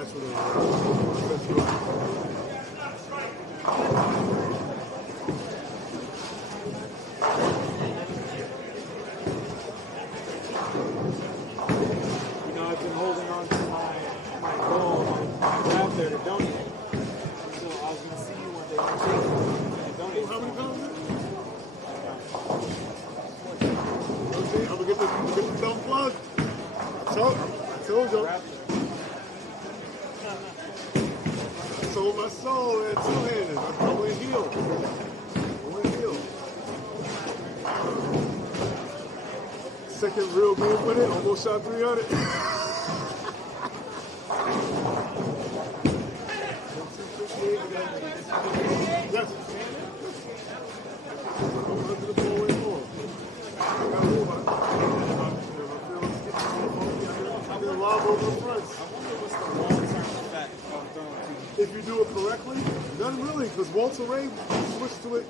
naturally. You know, I've been holding on to my goal, my grab there to donate. So I was going to see you one day and donate. How many pounds is it? Okay, I'm going to get the dumb plug. I told you. I sold my soul at two-handed. I went heel. Second real game with it, almost shot 300. Yes. If you do it correctly, none really, because Walter Ray switched to it.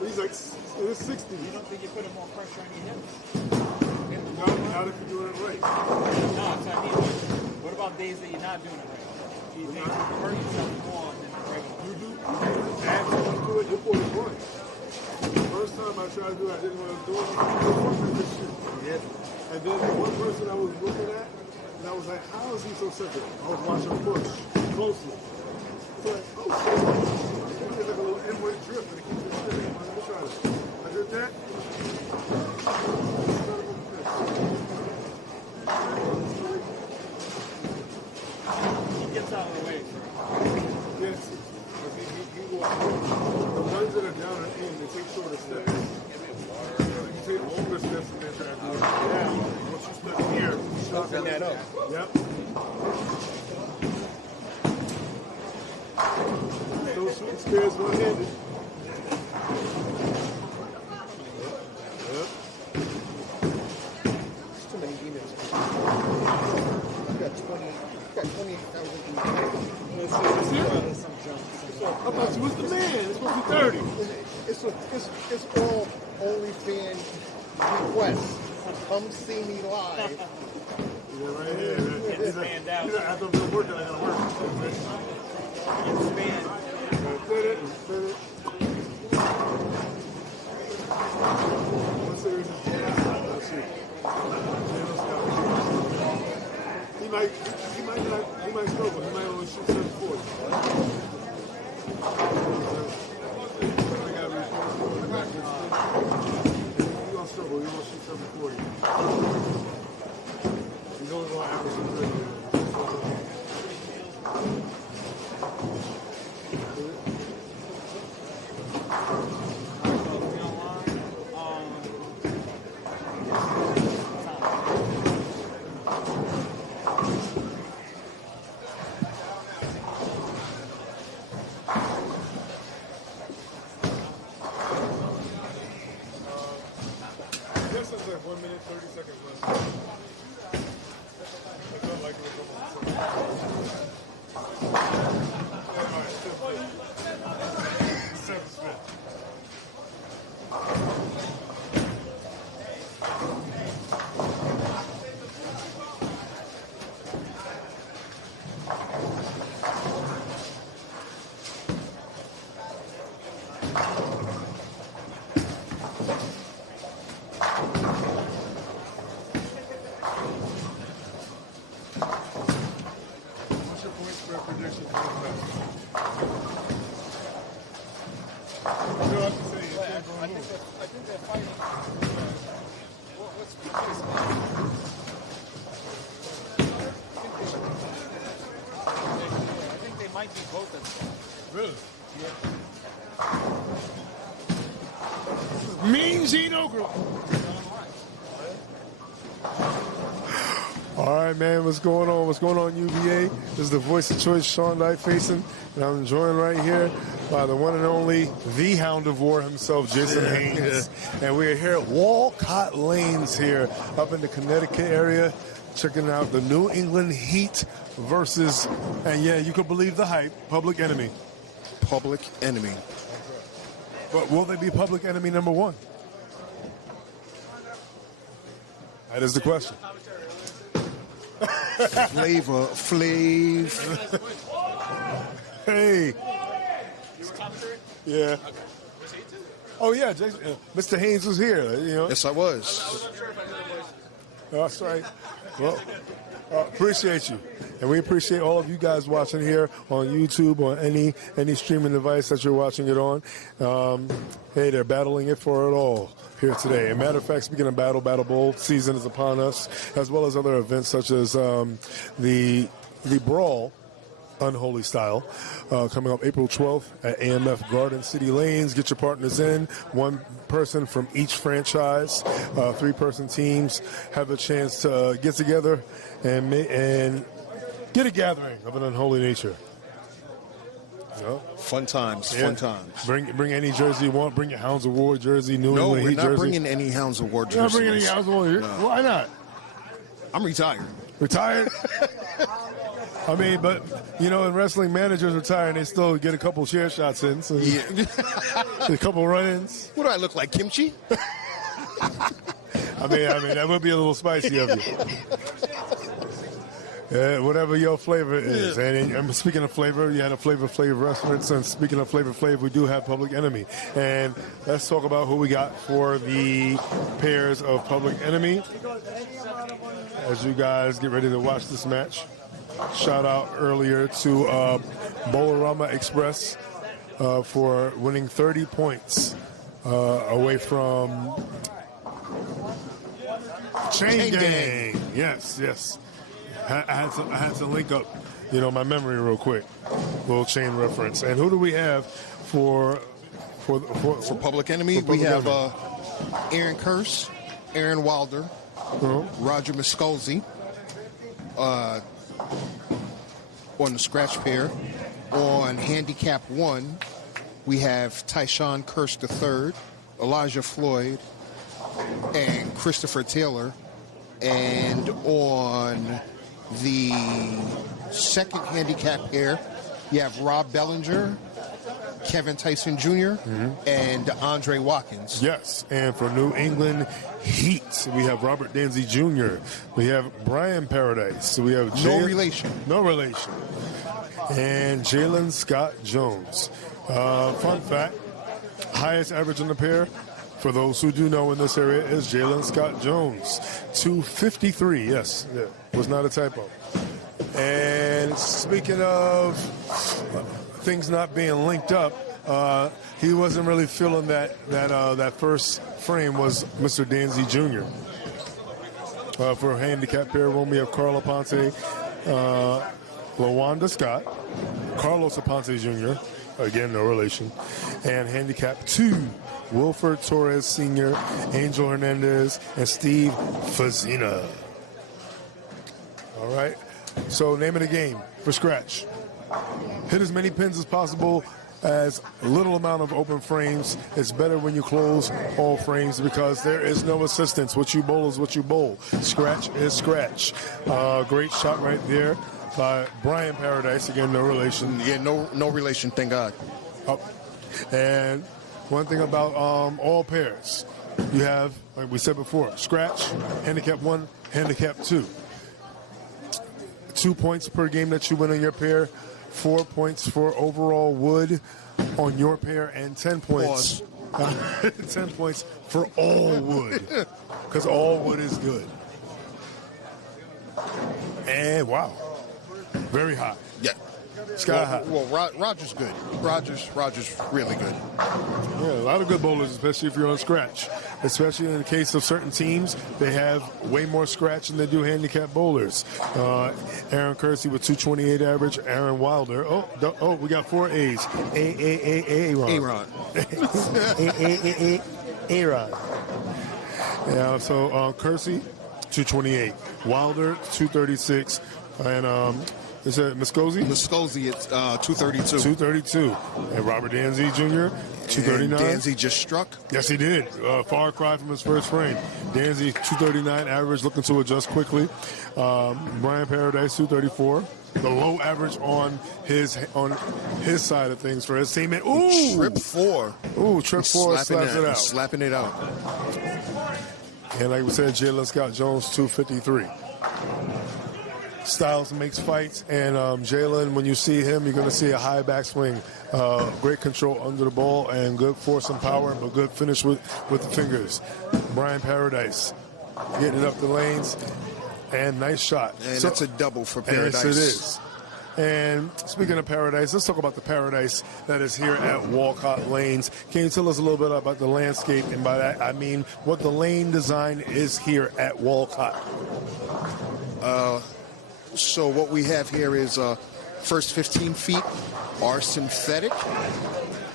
He's like in his 60s. You don't think you're putting more pressure on your hips? Not if you're doing it right. No, that's what I mean. What about days that you're not doing it right? Do you think you hurt yourself more than regular? You do. Add something to it, your boy is right. The first time I tried to do it, I didn't want to do it. And then one person I was looking at, and I was like, how is he so simple? I was watching push closely. It's like, oh shit. It's like a little inward drift and it keeps it steady. Let me try this. I did that. He gets out of the way. Yes. The ones that are down and in, they take shorter steps. You take longer steps and then try to do it down. Once you step here, stop that up. Yep. Those shooting spears one-handed. Yep. There's too many emails. I've got 28,000 emails. I thought you was the man. It's supposed to be 30. It's all OnlyFans requests. Come see me live. Yeah, right here. Get spanned out. After I'm done working, I gotta work. Get spanned. Fit it. What series is this? Let's see. He might struggle. He might only shoot 740. You're gonna struggle. You're gonna shoot 740. He's only gonna average some 30. Like 1 minute, 30 seconds left. I felt like it was almost Really? Yeah. Mean Gene Ogram. All right, man. What's going on? What's going on, UBA? This is the voice of choice, Sean Dyke facing, and I'm joined right here by the one and only, the Hound of War himself, Jason Haynes. Yeah. And we're here at Wolcott Lanes here up in the Connecticut area, checking out the New England Heat versus, and yeah, you can believe the hype, Public Enemy. Public Enemy. But will they be Public Enemy number one? That is the question. Flav. Hey. Yeah. Oh yeah, Jason, Mr. Haynes was here. You know. Yes, I was. That's right. Well, appreciate you, and we appreciate all of you guys watching here on YouTube or any streaming device that you're watching it on. Hey, they're battling it for it all here today. As a matter of fact, speaking of Battle Bowl season is upon us, as well as other events such as the Brawl. Unholy Style, coming up April 12th at AMF Garden City Lanes. Get your partners in. One person from each franchise. 3-person teams have a chance to get together and get a gathering of an unholy nature. You know? Fun times. Yeah. Fun times. Bring any jersey you want. Bring your Hounds of War jersey, New No, England we're Heat not jersey. bringing any Hounds of War jerseys. You're not bringing any Hounds of War. No. Why not? I'm retired. Retired? I mean, but, you know, in wrestling, managers retire and they still get a couple chair shots in. So Yeah. a couple run-ins. What do I look like, kimchi? I mean, that would be a little spicy of you. Yeah, whatever your flavor is. Yeah. And speaking of flavor, you had a Flavor Flav reference. And speaking of Flavor Flav, we do have Public Enemy. And let's talk about who we got for the pairs of Public Enemy. As you guys get ready to watch this match. Shout out earlier to Bolorama Express for winning 30 points away from Chain Gang. Yes. I had to link up, you know, my memory real quick. Little chain reference. And who do we have for Public Enemy? for We Public have Enemy? Aaron Curse, Aaron Wilder, Roger Miscolzi, on the scratch pair. On Handicap 1, we have Tyshawn Curse III, Elijah Floyd, and Christopher Taylor. And on the second handicap pair, you have Rob Bellinger, Kevin Tyson Jr., and Andre Watkins. Yes, and for New England Heat, we have Robert Danzy Jr., we have Brian Paradise, we have No relation. and Jalen Scott Jones. Fun fact, highest average in the pair, for those who do know in this area, is Jalen Scott Jones, 253. Yes, yeah, was not a typo. And speaking of things not being linked up, he wasn't really feeling that first frame was Mr. Danzy Jr. For handicap pair one, we have Carl Aponte, LaWanda Scott, Carlos Aponte Jr., again, no relation, and handicap 2, Wilford Torres Sr., Angel Hernandez, and Steve Fazina. All right, so name of the game for scratch. Hit as many pins as possible, as little amount of open frames. It's better when you close all frames because there is no assistance. What you bowl is what you bowl. Scratch is scratch. Great shot right there by Brian Paradise. Again, no relation. Yeah, no relation, thank God. And one thing about all pairs, you have, like we said before, scratch, handicap 1, handicap 2. 2 points per game that you win on your pair, 4 points for overall wood on your pair, and 10 points. 10 points for all wood, because all wood is good. And wow, very high. Yeah. Sky high. Well, Roger's good. Roger's really good. Yeah, a lot of good bowlers, especially if you're on scratch. Especially in the case of certain teams, they have way more scratch than they do handicap bowlers. Aaron Kersey with 228 average. Aaron Wilder. Oh, we got 4 A's. Aaron. Aaron. Yeah, so Kersey, 228. Wilder, 236. And is that Miscolzi? Miscolzi at 232. 232. And Robert Danzy Jr., 239. And Danzy just struck. Yes, he did. Far cry from his first frame. Danzy, 239 average, looking to adjust quickly. Brian Paradise, 234. The low average on his side of things for his teammate. Ooh! Trip 4. Ooh, trip 4 slaps it out. Slapping it out. And like we said, Jalen Scott Jones, 253. Styles makes fights, and Jalen, when you see him, you're going to see a high backswing, great control under the ball, and good force and power, but good finish with the fingers. Brian Paradise getting it up the lanes, and nice shot. And that's a double for Paradise. Yes, it is. And speaking of Paradise, let's talk about the Paradise that is here at Wolcott Lanes. Can you tell us a little bit about the landscape? And by that, I mean what the lane design is here at Wolcott. So what we have here is first 15 feet are synthetic,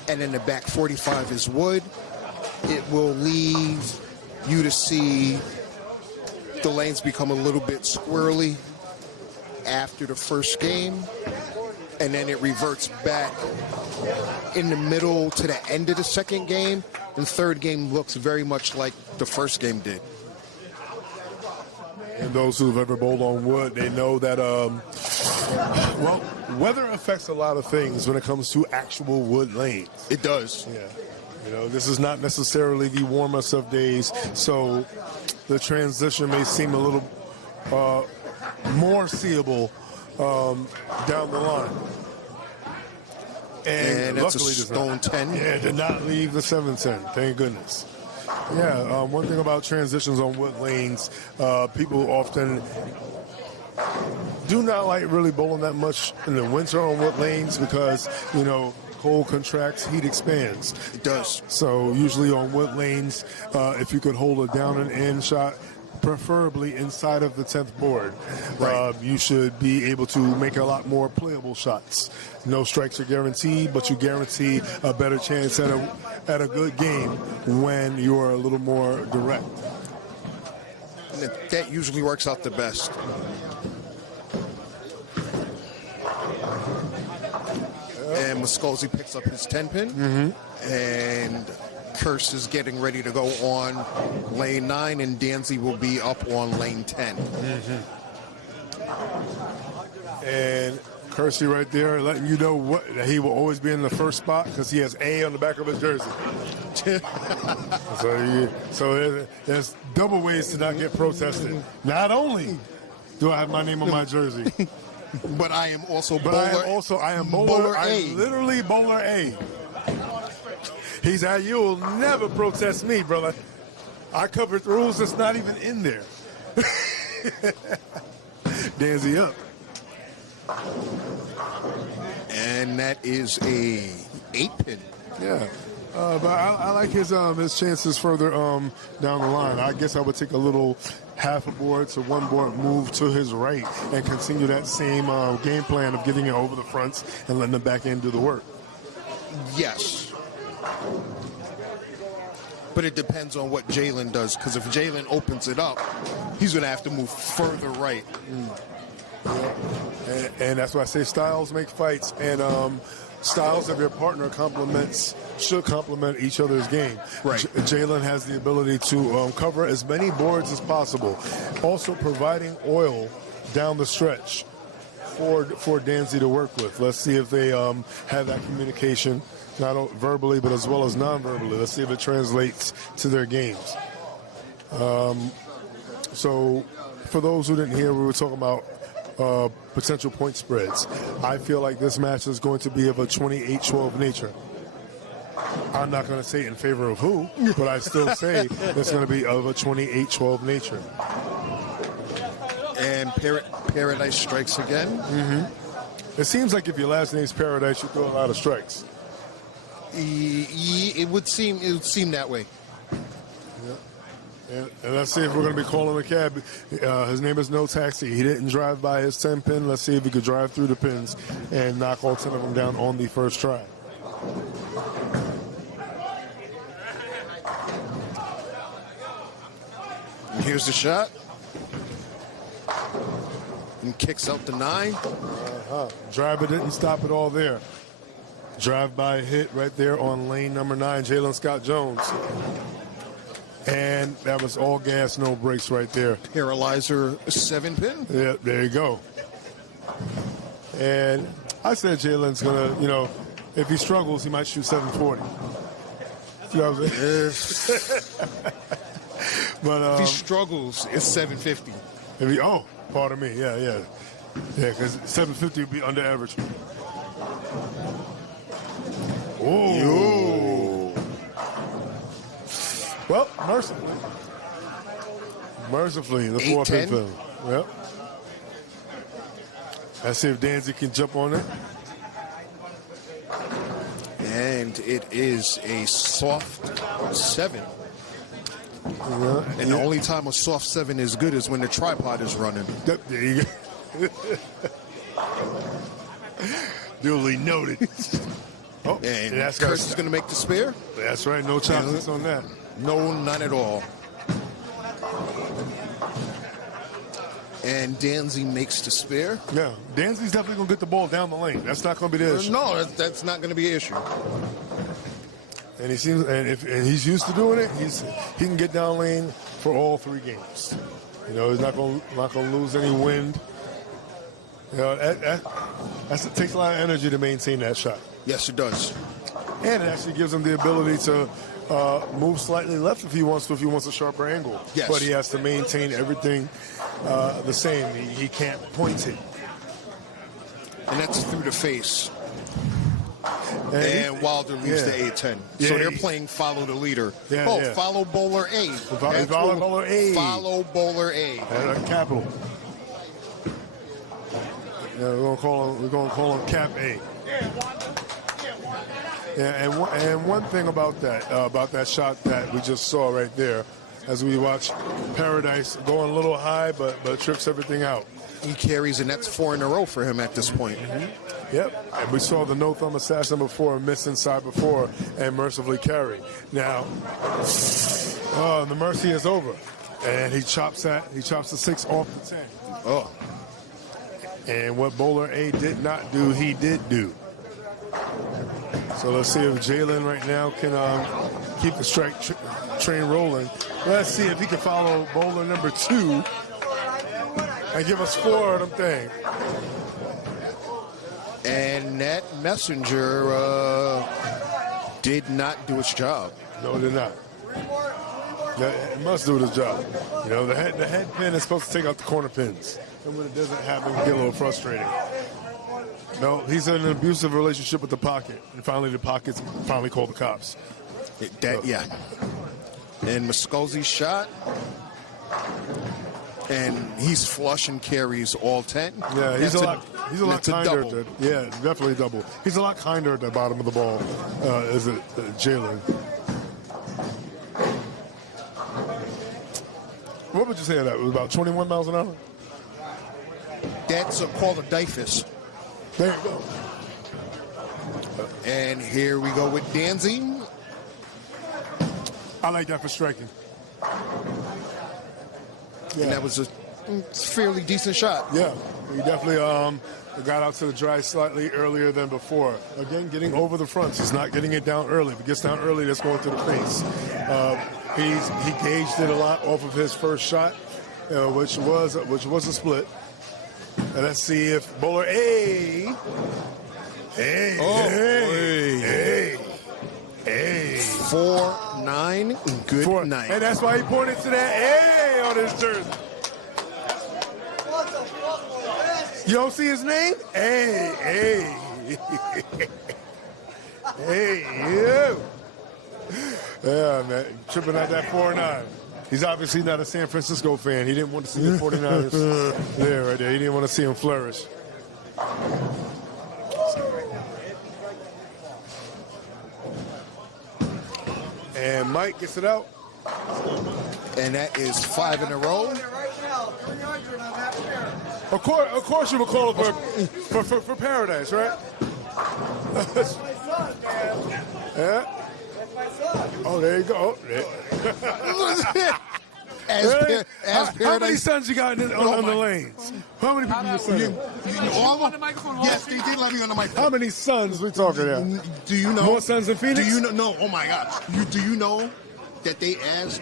and then the back 45 is wood. It will leave you to see the lanes become a little bit squirrely after the first game, and then it reverts back in the middle to the end of the second game. The third game looks very much like the first game did. And those who've ever bowled on wood, they know that, well, weather affects a lot of things when it comes to actual wood lanes. It does. Yeah. You know, this is not necessarily the warmest of days, so the transition may seem a little more seeable down the line. And that's a luckily stone 10. Yeah, did not leave the 710. Thank goodness. Yeah, one thing about transitions on wood lanes, people often do not like really bowling that much in the winter on wood lanes because, you know, cold contracts, heat expands. It does. So usually on wood lanes, if you could hold a down and in shot, preferably inside of the 10th board, right, you should be able to make a lot more playable shots. No strikes are guaranteed, but you guarantee a better chance at a good game when you're a little more direct. And that usually works out the best. And Moscosi picks up his 10-pin, and Curse is getting ready to go on lane 9, and Danzy will be up on lane 10. And Kersey right there letting you know what he will always be in the first spot because he has A on the back of his jersey. so there's double ways to not get protested. Not only do I have my name on my jersey, but I am also I am bowler A. I'm literally bowler A. He's like, you'll never protest me, brother. I covered rules that's not even in there. Danzy up. And that is a 8-pin. Yeah. But I like his chances further down the line. I guess I would take a little half a board to one board move to his right and continue that same game plan of getting it over the fronts and letting the back end do the work. Yes. But it depends on what Jalen does, because if Jalen opens it up, he's going to have to move further right. And that's why I say styles make fights, and styles of your partner should complement each other's game. Right. Jalen has the ability to cover as many boards as possible, also providing oil down the stretch for Danzy to work with. Let's see if they have that communication, not verbally but as well as non-verbally. Let's see if it translates to their games. So for those who didn't hear, we were talking about potential point spreads. I feel like this match is going to be of a 28-12 nature. I'm not going to say in favor of who, but I still say it's going to be of a 28-12 nature. And Paradise strikes again. It seems like if your last name's Paradise, you throw a lot of strikes. It would seem that way. And let's see if we're going to be calling a cab. His name is No Taxi. He didn't drive by his 10-pin. Let's see if he could drive through the pins and knock all 10 of them down on the first try. Here's the shot. And kicks out the 9. Driver didn't stop it all there. Drive-by hit right there on lane number 9, Jalen Scott Jones. And that was all gas, no brakes right there. Paralyzer 7-pin. Yeah, there you go. And I said Jalen's going to, if he struggles, he might shoot 740. You know what I'm saying? But if he struggles, it's 750. Pardon me. Yeah. Yeah, because 750 would be under average. Oh. Well, mercifully, the 4-pin 8-10. film. Yep. Let's see if Danzy can jump on it. And it is a soft 7. Yeah. And the only time a soft 7 is good is when the tripod is running. Yep, there you go. Duly noted. Oh, And that's Curse is going to make the spare? That's right. No chopsticks on that. No, none at all. And Danzy makes the spare. Yeah, Danzy's definitely going to get the ball down the lane. That's not going to be the issue. No, that's not going to be an issue. And he seems, and he's used to doing it. He can get down lane for all 3 games. You know, he's not going to lose any wind. You know, it takes a lot of energy to maintain that shot. Yes, it does. And it actually gives him the ability to move slightly left if he wants to, if he wants a sharper angle. Yes. But he has to maintain everything the same. He can't point it. And that's through the face. And Wilder leaves the A10. So they're playing follow the leader. Yeah. Follow bowler A. Follow bowler A. Follow bowler A. Capital. Yeah, we're gonna call him Cap A. Yeah, and one thing about that shot that we just saw right there, as we watch Paradise going a little high, but trips everything out. He carries, and that's 4 in a row for him at this point. Mm-hmm. Yep, and we saw the no thumb assassin before, miss inside before, and mercifully carry. Now, the mercy is over, and he chops the 6 off the 10. Oh. And what Bowler A did not do, he did do. So let's see if Jalen right now can keep the strike train rolling. Let's see if he can follow bowler number 2 and give us 4 of them things. And that messenger did not do its job. No, it did not. It must do its job. You know, the head pin is supposed to take out the corner pins. And when it doesn't happen, it can get a little frustrating. No, he's in an abusive relationship with the pocket. And finally, the pockets finally called the cops. Yeah. And Moscosi's shot. And he's flush and carries all 10. Yeah, he's a lot kinder. Double. Yeah, definitely double. He's a lot kinder at the bottom of the ball, is it Jalen? What would you say that was about 21 miles an hour? That's called a Dyfus. There you go. And here we go with Danzy. I like that for striking. Yeah. And that was a fairly decent shot. Yeah, he definitely got out to the dry slightly earlier than before. Again, getting over the fronts. He's not getting it down early. If it gets down early, that's going to the face. He gauged it a lot off of his first shot, which was a split. And let's see if bowler A. Hey. 4-9. Good night. And that's why he pointed to that A on his jersey. You don't see his name? Hey. Hey, you. Yeah, man. Tripping out that 4-9. He's obviously not a San Francisco fan. He didn't want to see the 49ers there, right there. He didn't want to see him flourish. And Mike gets it out. And that is 5 in a row. Of course you would call it for Paradise, right? Yeah. Oh, there you go. How many sons you got on the lanes? How many people you sons? Yes, they did let me on the microphone. How many sons we talking about? Do you know? More sons than Phoenix? Do you know? No, oh my gosh. Do you know that they asked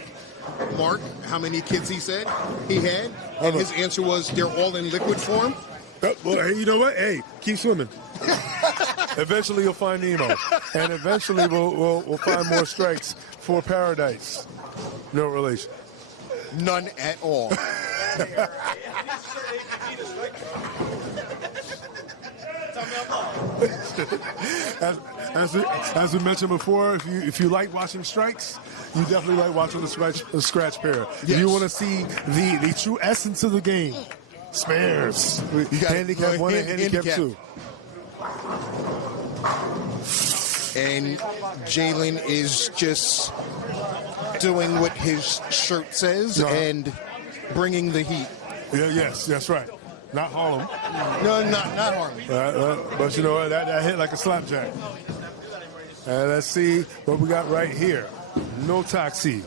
Mark how many kids he said he had? And his answer was they're all in liquid form. Well, hey, you know what? Hey, keep swimming. Eventually you'll find Nemo. And eventually we'll find more strikes for Paradise. No relation. None at all. As we mentioned before, if you like watching strikes, you definitely like watching the scratch pair. Yes. If you want to see the true essence of the game, spares. You got Handicap 1 and Handicap 2. And Jalen is just doing what his shirt says and bringing the heat. Yeah, yes, that's right. Not Harlem. No, not Harlem. But you know what? That hit like a slapjack. Let's see what we got right here. No taxi.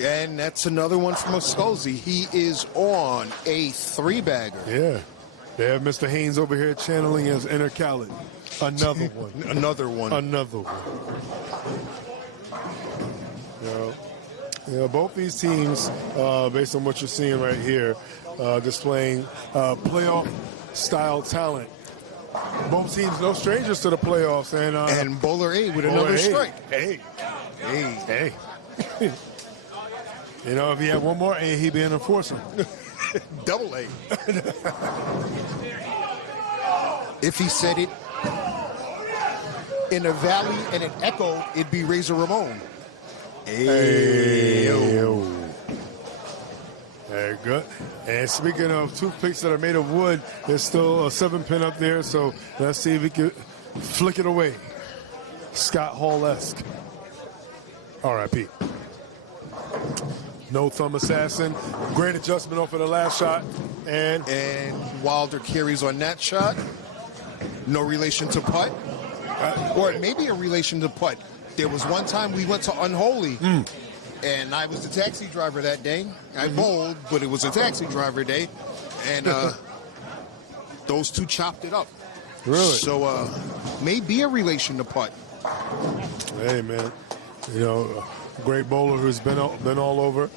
And that's another one from Osculzi. He is on a 3-bagger. Yeah. They have Mr. Haynes over here channeling his inner Khaled. Another one. Another one. Another one. Both these teams, based on what you're seeing right here, displaying playoff-style talent. Both teams no strangers to the playoffs. And Bowler A with another strike. Hey. You know, if he had one more A, he'd be an enforcer. Double A. If he said it in a valley and it echoed, it'd be Razor Ramon. Very good. And speaking of toothpicks that are made of wood, there's still a 7-pin up there, so let's see if we can flick it away. Scott Hall-esque. R.I.P. No thumb assassin. Great adjustment off of the last shot. And Wilder carries on that shot. No relation to putt. Or maybe a relation to putt. There was one time we went to Unholy, and I was the taxi driver that day. I bowled, but it was a taxi driver day. And those two chopped it up. Really? So maybe a relation to putt. Hey, man. You know, great bowler who's been all over.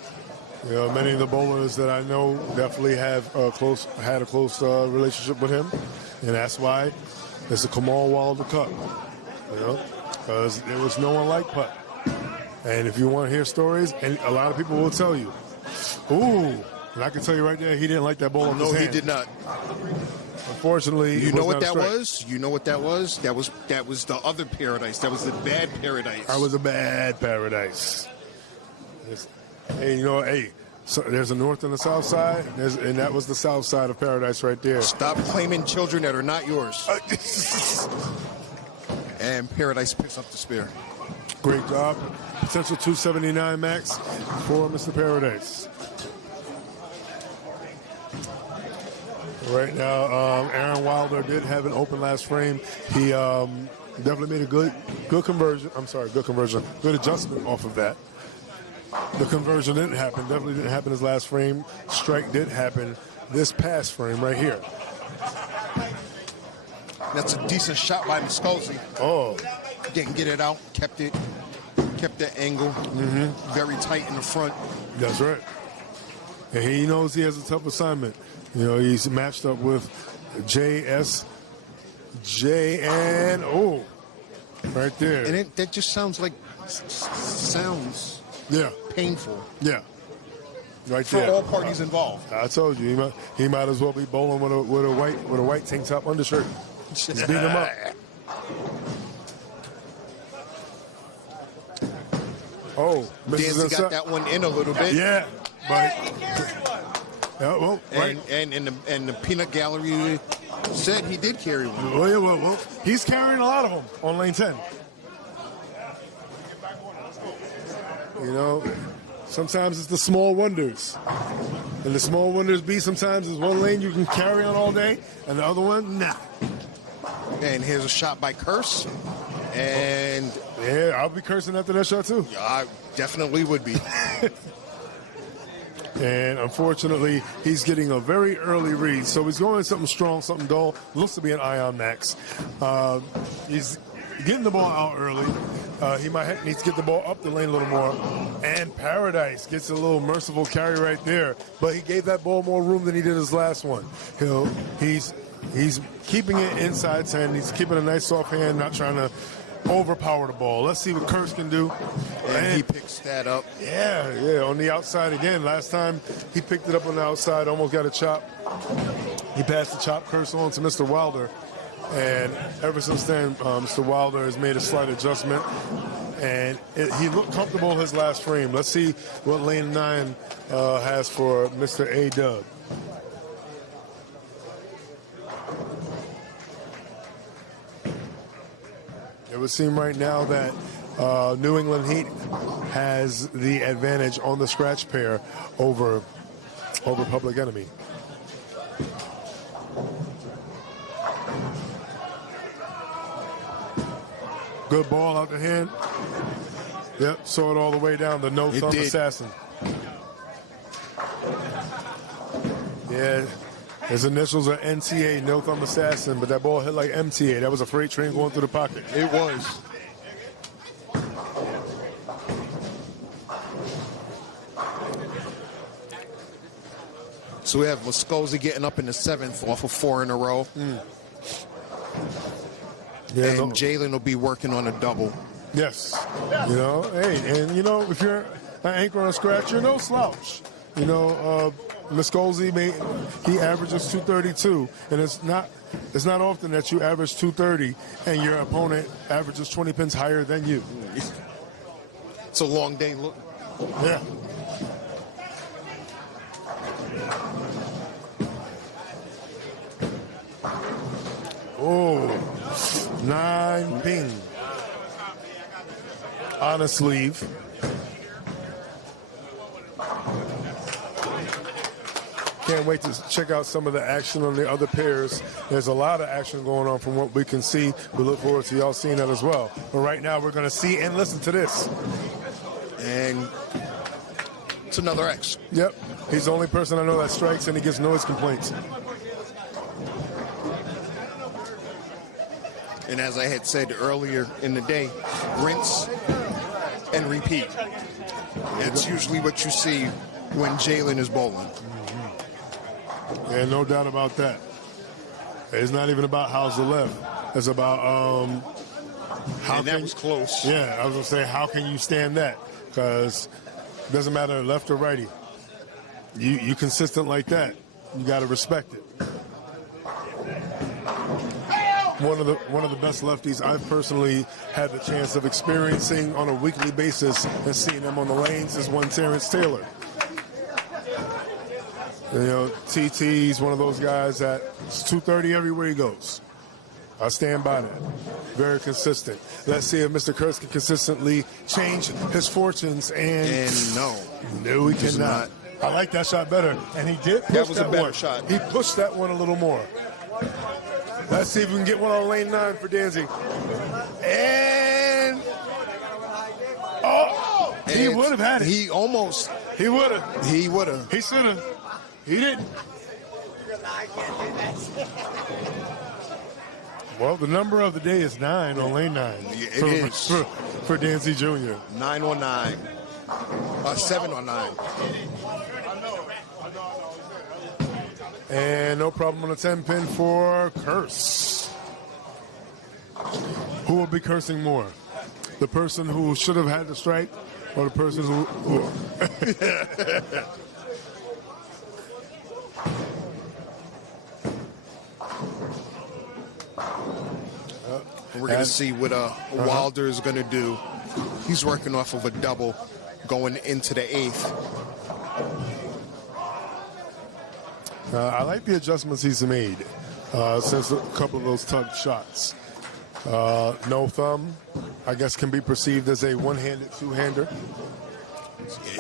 You know, many of the bowlers that I know definitely had a close relationship with him, and that's why it's a Kamal Wilder Cup. You know, because there was no one like putt. And if you want to hear stories, and a lot of people will tell you, ooh, and I can tell you right there, he didn't like that ball on his hand. No, he did not. Unfortunately, you know what that was? You know what that was? That was the other paradise. That was the bad paradise. That was a bad paradise. Hey, you know, so there's a north and a south side, and that was the south side of paradise right there. Stop claiming children that are not yours. And Paradise picks up the spear. Great job. Potential 279 max for Mr. Paradise. Right now, Aaron Wilder did have an open last frame. He definitely made a good conversion. I'm sorry, good conversion. Good adjustment off of that. The conversion didn't happen. Definitely didn't happen his last frame. Strike did happen this past frame right here. That's a decent shot by Muscosi. Oh. Didn't get it out. Kept the angle. Very tight in the front. That's right. And he knows he has a tough assignment. You know, he's matched up with JSJ and right there. And that just sounds painful. Yeah. Right for there. all parties involved. I told you he might as well be bowling with a white tank top undershirt. Just beat him up. Oh, Dancy got that one in a little bit. Yeah, but right. And the peanut gallery said he did carry one. Well, he's carrying a lot of them on lane 10. You know, sometimes it's the small wonders. And the small wonders be sometimes there's one lane you can carry on all day, and the other one, nah. And here's a shot by Curse. And yeah, I'll be cursing after that shot too. I definitely would be. And unfortunately, he's getting a very early read. So he's going something strong, something dull. Looks to be an ion max. He's getting the ball out early. He might need to get the ball up the lane a little more. And Paradise gets a little merciful carry right there. But he gave that ball more room than he did his last one. He's keeping it inside 10. He's keeping a nice soft hand, not trying to overpower the ball. Let's see what Kurtz can do. And he picks that up. Yeah, on the outside again. Last time he picked it up on the outside, almost got a chop. He passed the chop Kurtz on to Mr. Wilder. And ever since then, Mr. Wilder has made a slight adjustment. And he looked comfortable his last frame. Let's see what lane 9 has for Mr. A-Dub. It would seem right now that New England Heat has the advantage on the scratch pair over Public Enemy. Good ball out the hand. Yep, saw it all the way down. The no thumb assassin. Yeah, his initials are NTA, no thumb assassin, but that ball hit like MTA. That was a freight train going through the pocket. It was. So we have Moscoso getting up in the 7th off of 4 in a row. Yeah, and Jalen will be working on a double. Yes. You know, hey, and you know, if you're an anchor on a scratch, you're no slouch. You know, Moscoso, he averages 232, and it's not often that you average 230 and your opponent averages 20 pins higher than you. It's a long day. Look. Yeah. Oh, 9 ping on a sleeve. Can't wait to check out some of the action on the other pairs. There's a lot of action going on from what we can see. We look forward to y'all seeing that as well. But right now we're going to see and listen to this. And it's another X. Yep. He's the only person I know that strikes and he gets noise complaints. And as I had said earlier in the day, rinse and repeat. That's usually what you see when Jalen is bowling. Yeah, no doubt about that. It's not even about how's the left. It's about how and that was close. Yeah, I was going to say, how can you stand that? Because it doesn't matter left or righty. You consistent like that, you got to respect it. One of the best lefties I've personally had the chance of experiencing on a weekly basis and seeing them on the lanes is one Terrence Taylor. You know, TT's one of those guys that it's 230 everywhere he goes. I stand by that. Very consistent. Let's see if Mr. Kurtz can consistently change his fortunes. And no, he cannot. I like that shot better. And he did push that was a better one. shot. He pushed that one a little more. Let's see if we can get one on lane 9 for Danzig. And he would have had it. He almost. He would have. He would have. He should have. He didn't. Well, the number of the day is 9 on lane 9. It is. For Danzig Jr. 9 on 9. 7 on 9. And no problem on the 10 pin for Curse. Who will be cursing more? The person who should have had the strike or the person who We're going to see what Wilder is going to do. He's working off of a double going into the 8th. I like the adjustments he's made since a couple of those tugged shots. No thumb, I guess, can be perceived as a one-handed two-hander.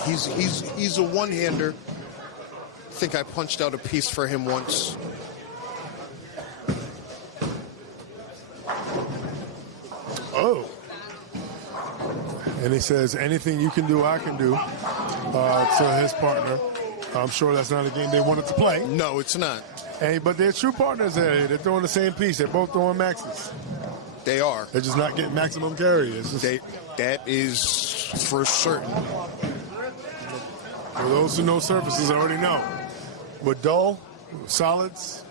He's a one-hander. I think I punched out a piece for him once. Oh. And he says, anything you can do, I can do, to his partner. I'm sure that's not a game they wanted to play. No, it's not. Hey, but they're true partners there. They're throwing the same piece. They're both throwing maxes. They are. They're just not getting maximum carry. It's just, that is for certain. For those who know surfaces already know. With dull, solids,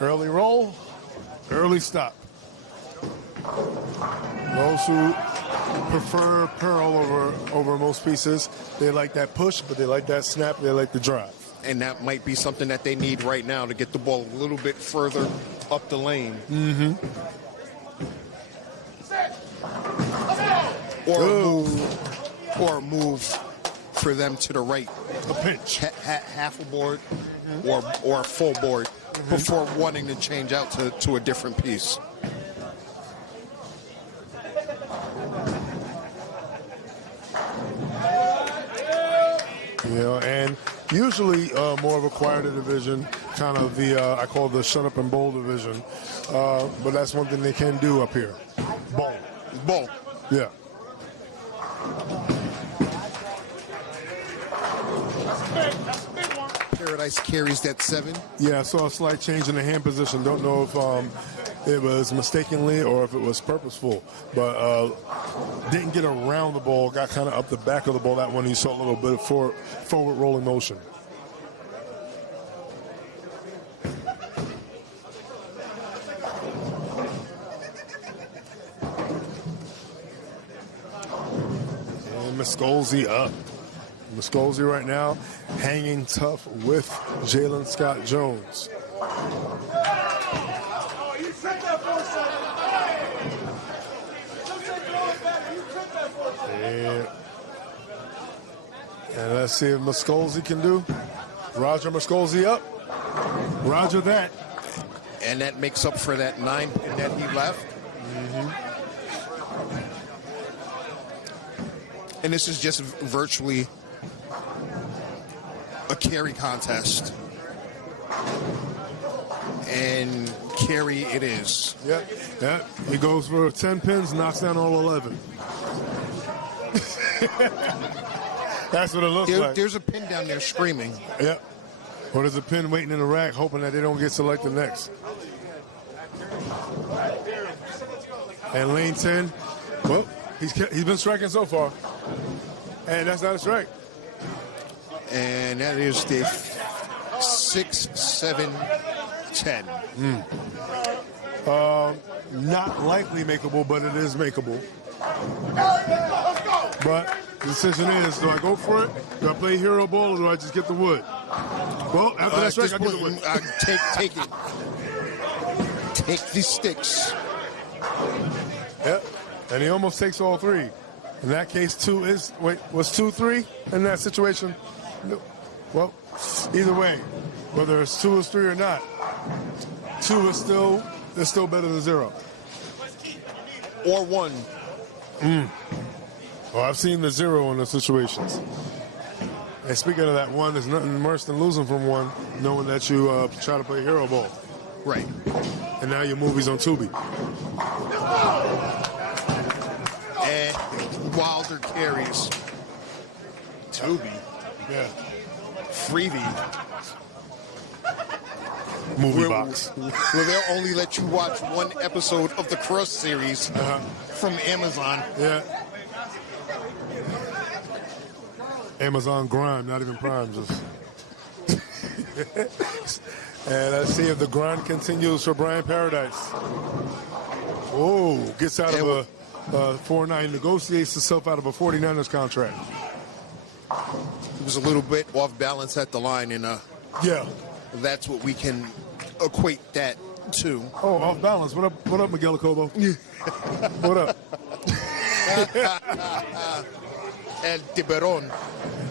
early roll, early stop. Those who prefer Pearl over most pieces, they like that push, but they like that snap, they like the drive. And that might be something that they need right now to get the ball a little bit further up the lane. Mm-hmm. Or a move for them to the right. A pinch. Half a board or a full board before wanting to change out to a different piece. You know, and usually more of a quieter division, kind of the, I call the shut up and bowl division. But that's one thing they can do up here. Bowl. Yeah. Paradise carries that 7. Yeah, I saw a slight change in the hand position. Don't know if it was mistakenly or if it was purposeful, but didn't get around the ball, got kind of up the back of the ball. That one you saw a little bit of forward rolling motion. And Muscolzi up. Muscolzi right now hanging tough with Jalen Scott Jones. And let's see if Muscolzi can do. Roger Muscolzi up. Roger that. And that makes up for that 9 pin that he left. And this is just virtually a carry contest. And carry it is. Yeah. He goes for 10 pins, knocks down all 11. That's what it looks like. There's a pin down there screaming. Yeah. Or there's a pin waiting in the rack, hoping that they don't get selected next. And lane 10. Well, he's been striking so far. And that's not a strike. And that is the 6, 7, 10. Not likely makeable, but it is makeable. But the decision is, do I go for it? Do I play hero ball or do I just get the wood? Well, after that strike, I get the wood. Take it. Take these sticks. Yep. And he almost takes all 3. In that case, 2 is, was 2-3 in that situation? No. Well, either way, whether it's 2 or 3 or not, 2 is still better than 0. Or 1. Well, I've seen the 0 in the situations. And speaking of that 1, there's nothing worse than losing from 1, knowing that you try to play hero ball. Right. And now your movie's on Tubi. And Wilder carries. Tubi. Yeah. Freebie. Movie box. Where they'll only let you watch 1 episode of the Cross series from Amazon. Yeah. Amazon Grind, not even Prime. Just. And let's see if the grind continues for Brian Paradise. Oh, gets out of a 4-9, negotiates himself out of a 49ers contract. He was a little bit off balance at the line, and yeah, that's what we can equate that to. Oh, off balance. What up, Miguel Acobo? What up? El Tiburon.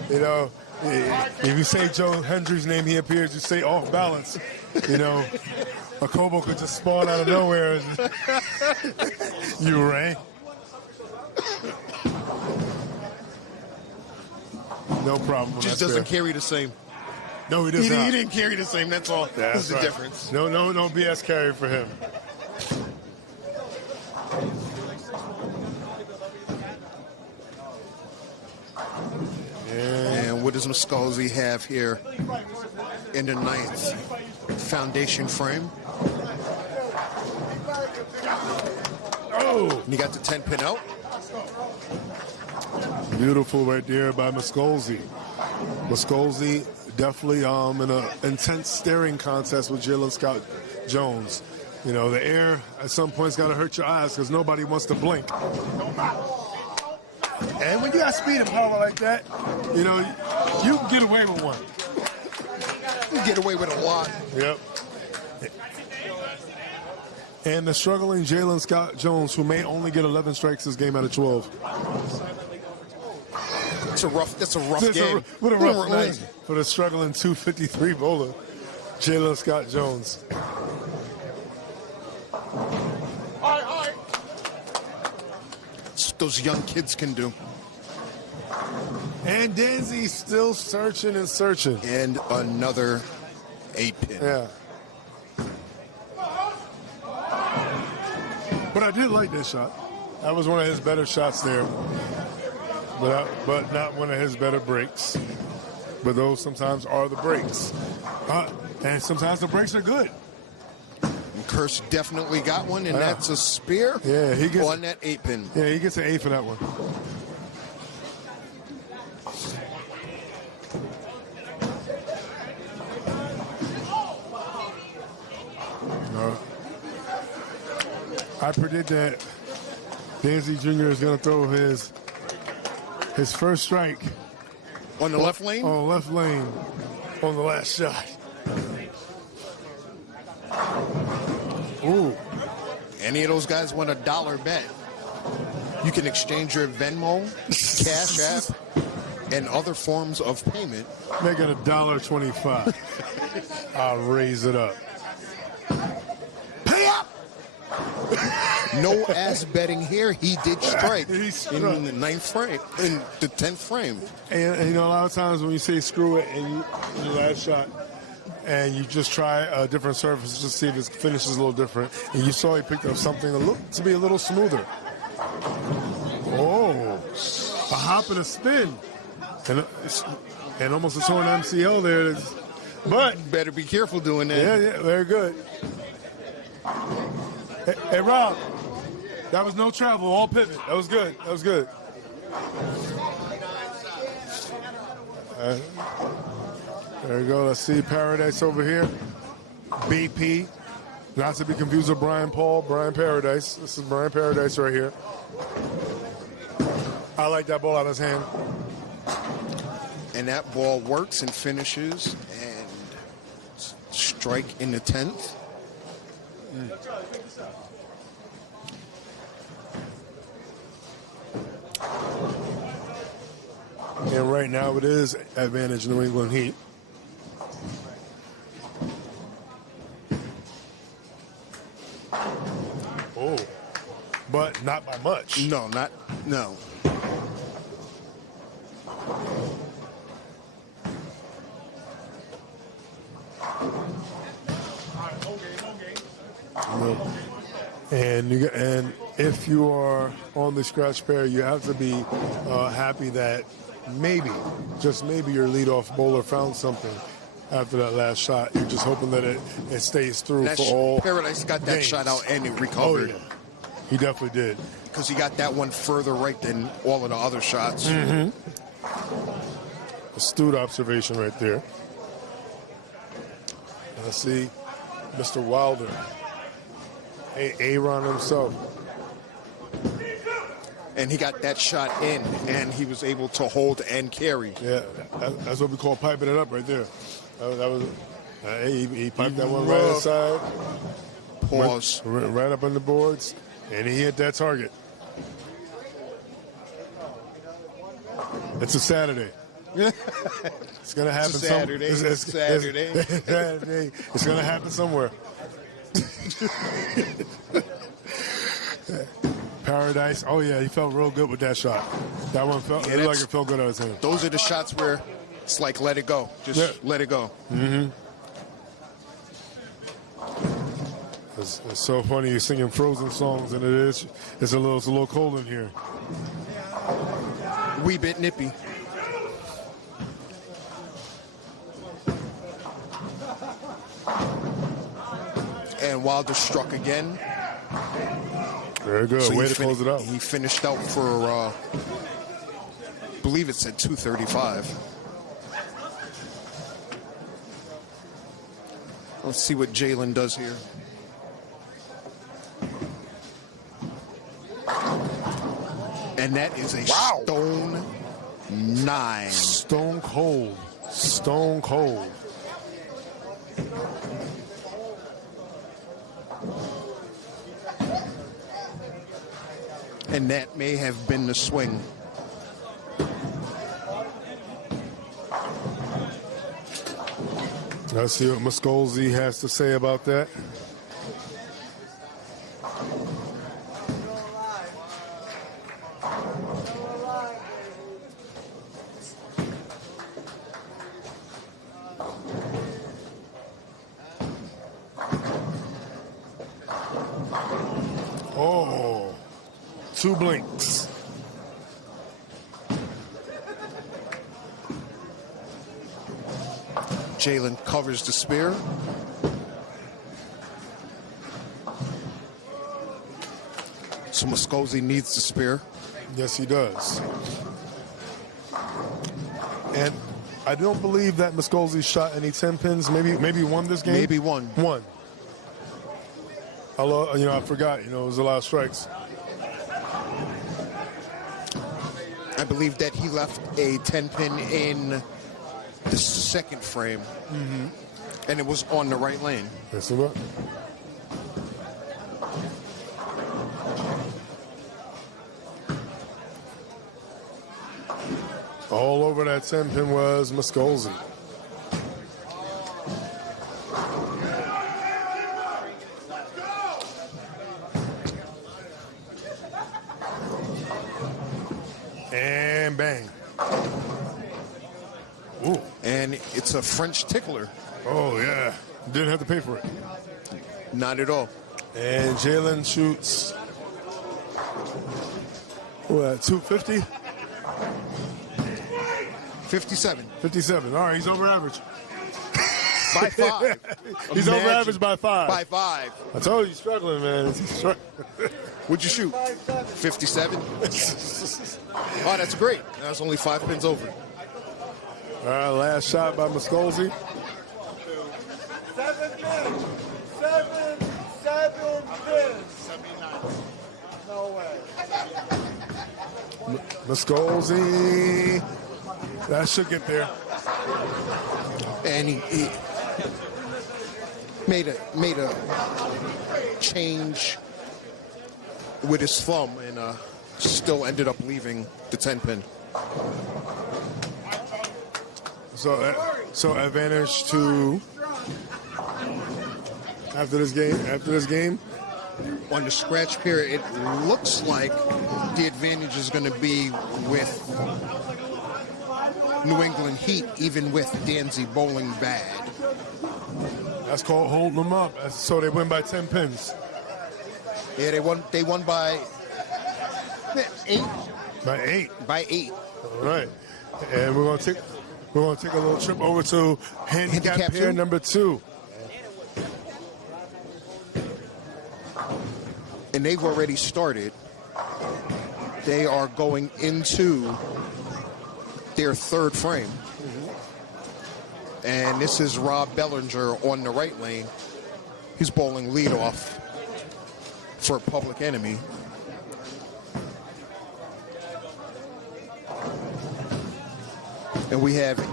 You know, if you say Joe Hendry's name, he appears. You say off balance. You know, Acobo could just spawn out of nowhere. You rang. No problem. Just doesn't carry the same. No, he does not. He didn't carry the same. That's all. That's the difference. No BS carry for him. And what does Muscolzi have here in the 9th? Foundation frame. Oh! And you got the 10 pin out. Beautiful right there by Muscolzi. Muscolzi definitely in an intense staring contest with Jalen Scott Jones. You know, the air at some point's got to hurt your eyes because nobody wants to blink. And when you got speed and power like that, you know, you can get away with one. You get away with a lot. Yep. And the struggling Jalen Scott Jones, who may only get 11 strikes this game out of 12. That's a rough game. What a rough night for the struggling 253 bowler, Jalen Scott Jones. That's what those young kids can do. And Danzy's still searching and searching. And another 8-pin. Yeah. But I did like this shot. That was one of his better shots there. But not one of his better breaks. But those sometimes are the breaks. And sometimes the breaks are good. And Curse definitely got one, and that's a spear. Yeah, he gets on that 8-pin. Yeah, he gets an 8 for that one. I predict that Danzy Jr. is going to throw his first strike On the left lane? on left lane on the last shot. Ooh. Any of those guys want $1 bet? You can exchange your Venmo, Cash App, and other forms of payment. Make it $1.25. I'll raise it up. Pay up! No ass betting here. He did strike He struck. in the 9th frame, in the 10th frame. And you know, a lot of times when you say screw it and in the last shot, and you just try a different surface just to see if it finishes a little different, and you saw he picked up something to be a little smoother. Oh, a hop and a spin, and almost a torn MCL there. But Better be careful doing that. yeah, very good. Hey, Rob, that was no travel, all pivot. That was good. That was good. There we go. Let's see Paradise over here. BP. Not to be confused with Brian Paul. Brian Paradise. This is Brian Paradise right here. I like that ball out of his hand. And that ball works and finishes. And strike in the 10th. And right now it is advantage New England Heat. Oh, but not by much. No. And if you are on the scratch pair, you have to be happy that maybe, just maybe, your leadoff bowler found something after that last shot. You're just hoping that it stays through for all. Paradise got that games. shot out and it recovered. Oh, yeah. He definitely did. Because he got that one further right than all of the other shots. Astute observation right there. Let's see, Mr. Wilder. Aaron himself. And he got that shot in, and he was able to hold and carry. Yeah, that's what we call piping it up right there. That was he piped that one right inside. Pause. Right up on the boards, and he hit that target. It's a Saturday. It's gonna happen. It's a Saturday. Saturday. Saturday. It's gonna happen somewhere. Paradise. Oh yeah, he felt real good with that shot. That one felt like it felt good out of his hand. Those are the shots where it's like let it go. Just let it go. It's so funny you're singing Frozen songs, and it's a little cold in here. Wee bit nippy. And Wilder struck again. Very good. So Way to close it out. He finished out for, I believe it said 235. Let's see what Jalen does here. And that is a Wow. stone 9. Stone cold. Stone cold. And that may have been the swing. Let's see what Muscolzi has to say about that. Oh, 2 blinks. Jalen covers the spear. So Muscolzi needs the spear. Yes, he does. And I don't believe that Muscolzi shot any 10 pins. Maybe won this game. Maybe one. One. I forgot. It was a lot of strikes. I believe that he left a 10 pin in the second frame. And it was on the right lane. Yes, it was. All over that 10 pin was Muscolzi. And bang. Ooh. And it's a French tickler. Oh, yeah. Didn't have to pay for it. Not at all. And Jalen shoots, what, 250? 57. 57. All right, he's over average. By 5. He's over average by 5. By 5. I told you he's struggling, man. He's struggling. What'd you shoot? 57? Oh, that's great. That's only 5 pins over. All right, last shot by Muscolzi. 7 pins. 7 pins. No way. Muscolzi. That should get there. And he made a change with his thumb and still ended up leaving the 10 pin. So advantage to after this game. On the scratch pair, it looks like the advantage is going to be with New England Heat, even with Danzy bowling bad. That's called holding them up. So they win by 10 pins. Yeah, they won by 8. By 8. By 8. All right. And we're gonna take a little trip over to handicap pair number 2. And they've already started. They are going into their 3rd frame. And this is Rob Bellinger on the right lane. He's bowling leadoff for Public Enemy. And we have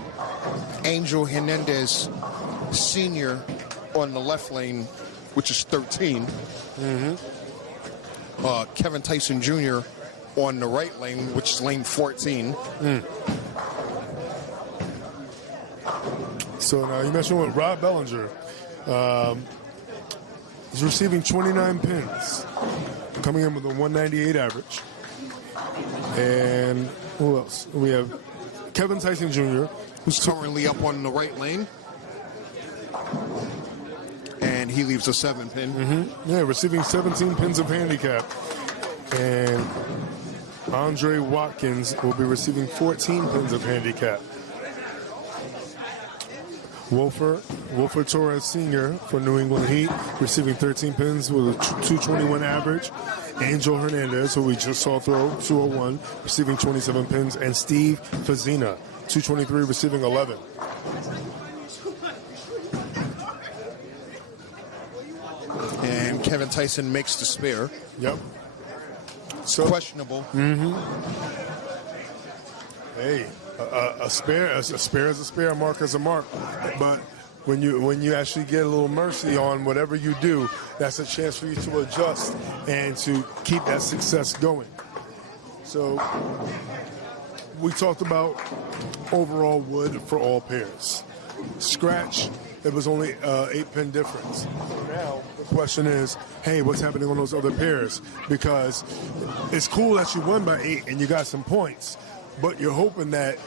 Angel Hernandez Sr. on the left lane, which is 13. Kevin Tyson Jr. on the right lane, which is lane 14. So now you mentioned what Rob Bellinger is receiving 29 pins, coming in with a 198 average. And who else? We have Kevin Tyson Jr., who's currently up on the right lane. And he leaves a 7 pin. Yeah, receiving 17 pins of handicap. And Andre Watkins will be receiving 14 pins of handicap. Wolford Torres Sr. for New England Heat, receiving 13 pins with a 221 average. Angel Hernandez, who we just saw throw 201, receiving 27 pins. And Steve Fazina, 223, receiving 11. And Kevin Tyson makes the spare. Yep. So questionable. Hey, a spare is a spare, a mark is a mark. But when you actually get a little mercy on whatever you do, that's a chance for you to adjust and to keep that success going. So we talked about overall wood for all pairs. Scratch, it was only 8-pin difference. So now the question is, hey, what's happening on those other pairs? Because it's cool that you won by 8 and you got some points, but you're hoping that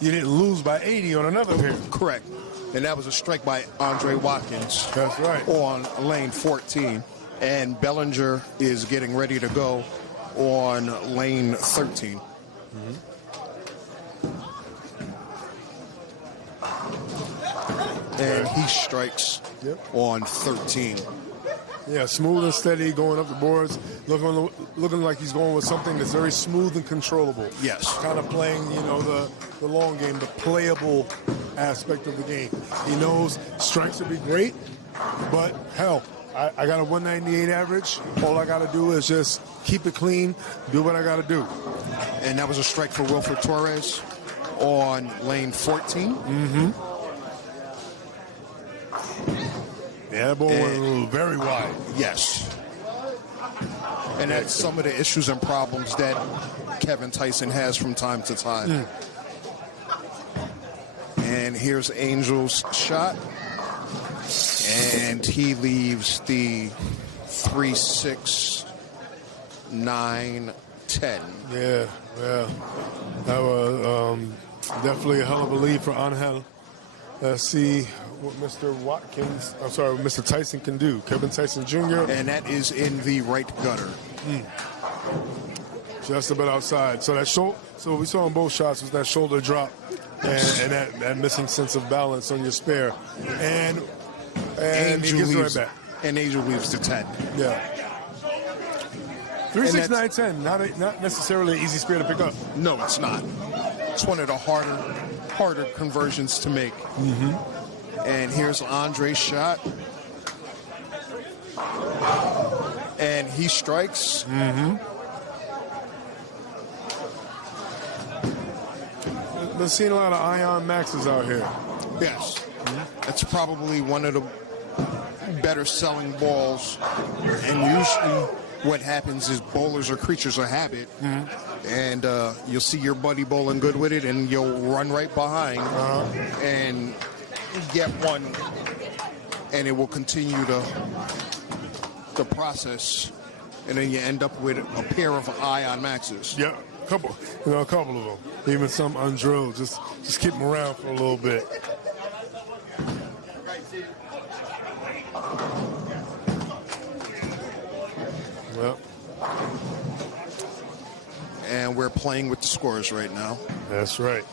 you didn't lose by 80 on another pair. Correct. And that was a strike by Andre Watkins. That's right. On lane 14. And Bellinger is getting ready to go on lane 13. And he strikes on 13. Yeah, smooth and steady going up the boards, looking like he's going with something that's very smooth and controllable. Yes. Kind of playing, the long game, the playable aspect of the game. He knows strikes would be great, but hell, I got a 198 average. All I got to do is just keep it clean, do what I got to do. And that was a strike for Wilfred Torres on lane 14. Yeah, that ball went very wide. Yes. And that's some of the issues and problems that Kevin Tyson has from time to time. And here's Angel's shot. And he leaves the 3-6, 9, 10. Yeah. That was definitely a hell of a lead for Angel. Let's see what Mr. Tyson can do. Kevin Tyson Jr. And that is in the right gutter. Just a bit outside. So so we saw in both shots was that shoulder drop and that missing sense of balance on your spare. And he gives it right back. And Angel leaves to 10. Yeah. 3, 6, 9, 10. Not necessarily an easy spare to pick up. No, it's not. It's one of the harder conversions to make. And here's Andre's shot. And he strikes. Been seeing a lot of Ion Maxes out here. Yes. That's probably one of the better selling balls. And usually what happens is bowlers are creatures of habit. And you'll see your buddy bowling good with it, and you'll run right behind and get one, and it will continue the process, and then you end up with a pair of Ion Maxes. Yeah, a couple of them. Even some undrilled. Just keep them around for a little bit. Well. And we're playing with the scores right now. That's right.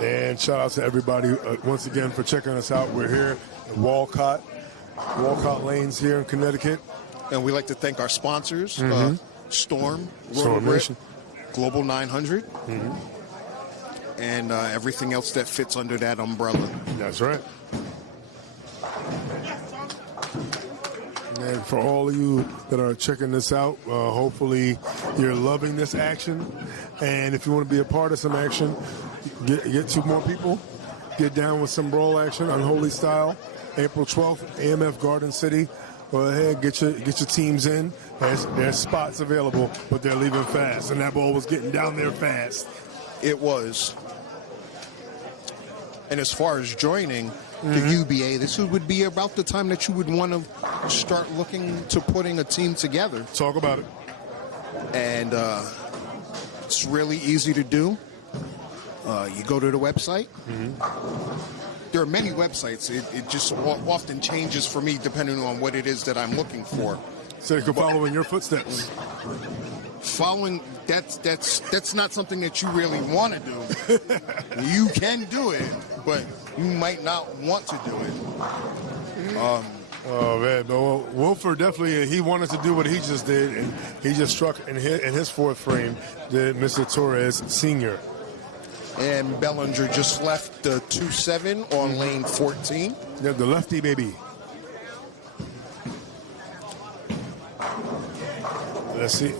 And shout out to everybody once again for checking us out. We're here at Wolcott Lanes here in Connecticut. And we'd like to thank our sponsors, Storm, Storm Nation, Global 900, and everything else that fits under that umbrella. That's right. And for all of you that are checking this out, hopefully you're loving this action. And if you want to be a part of some action, get 2 more people. Get down with some brawl action, Unholy Style, April 12th, AMF Garden City. Go ahead, get your teams in. There's spots available, but they're leaving fast. And that ball was getting down there fast. It was. And as far as joining the UBA, this would be about the time that you would want to start looking to putting a team together. Talk about it. And it's really easy to do. You go to the website. There are many websites. It just often changes for me depending on what it is that I'm looking for. So you can follow in your footsteps. Following, that's not something that you really want to do. You can do it, but you might not want to do it. Oh man, no, Wilford definitely, he wanted to do what he just did, and he just struck in his 4th frame, did Mr. Torres Sr. And Bellinger just left the 2-7 on lane 14. Yeah, the lefty baby. Let's see.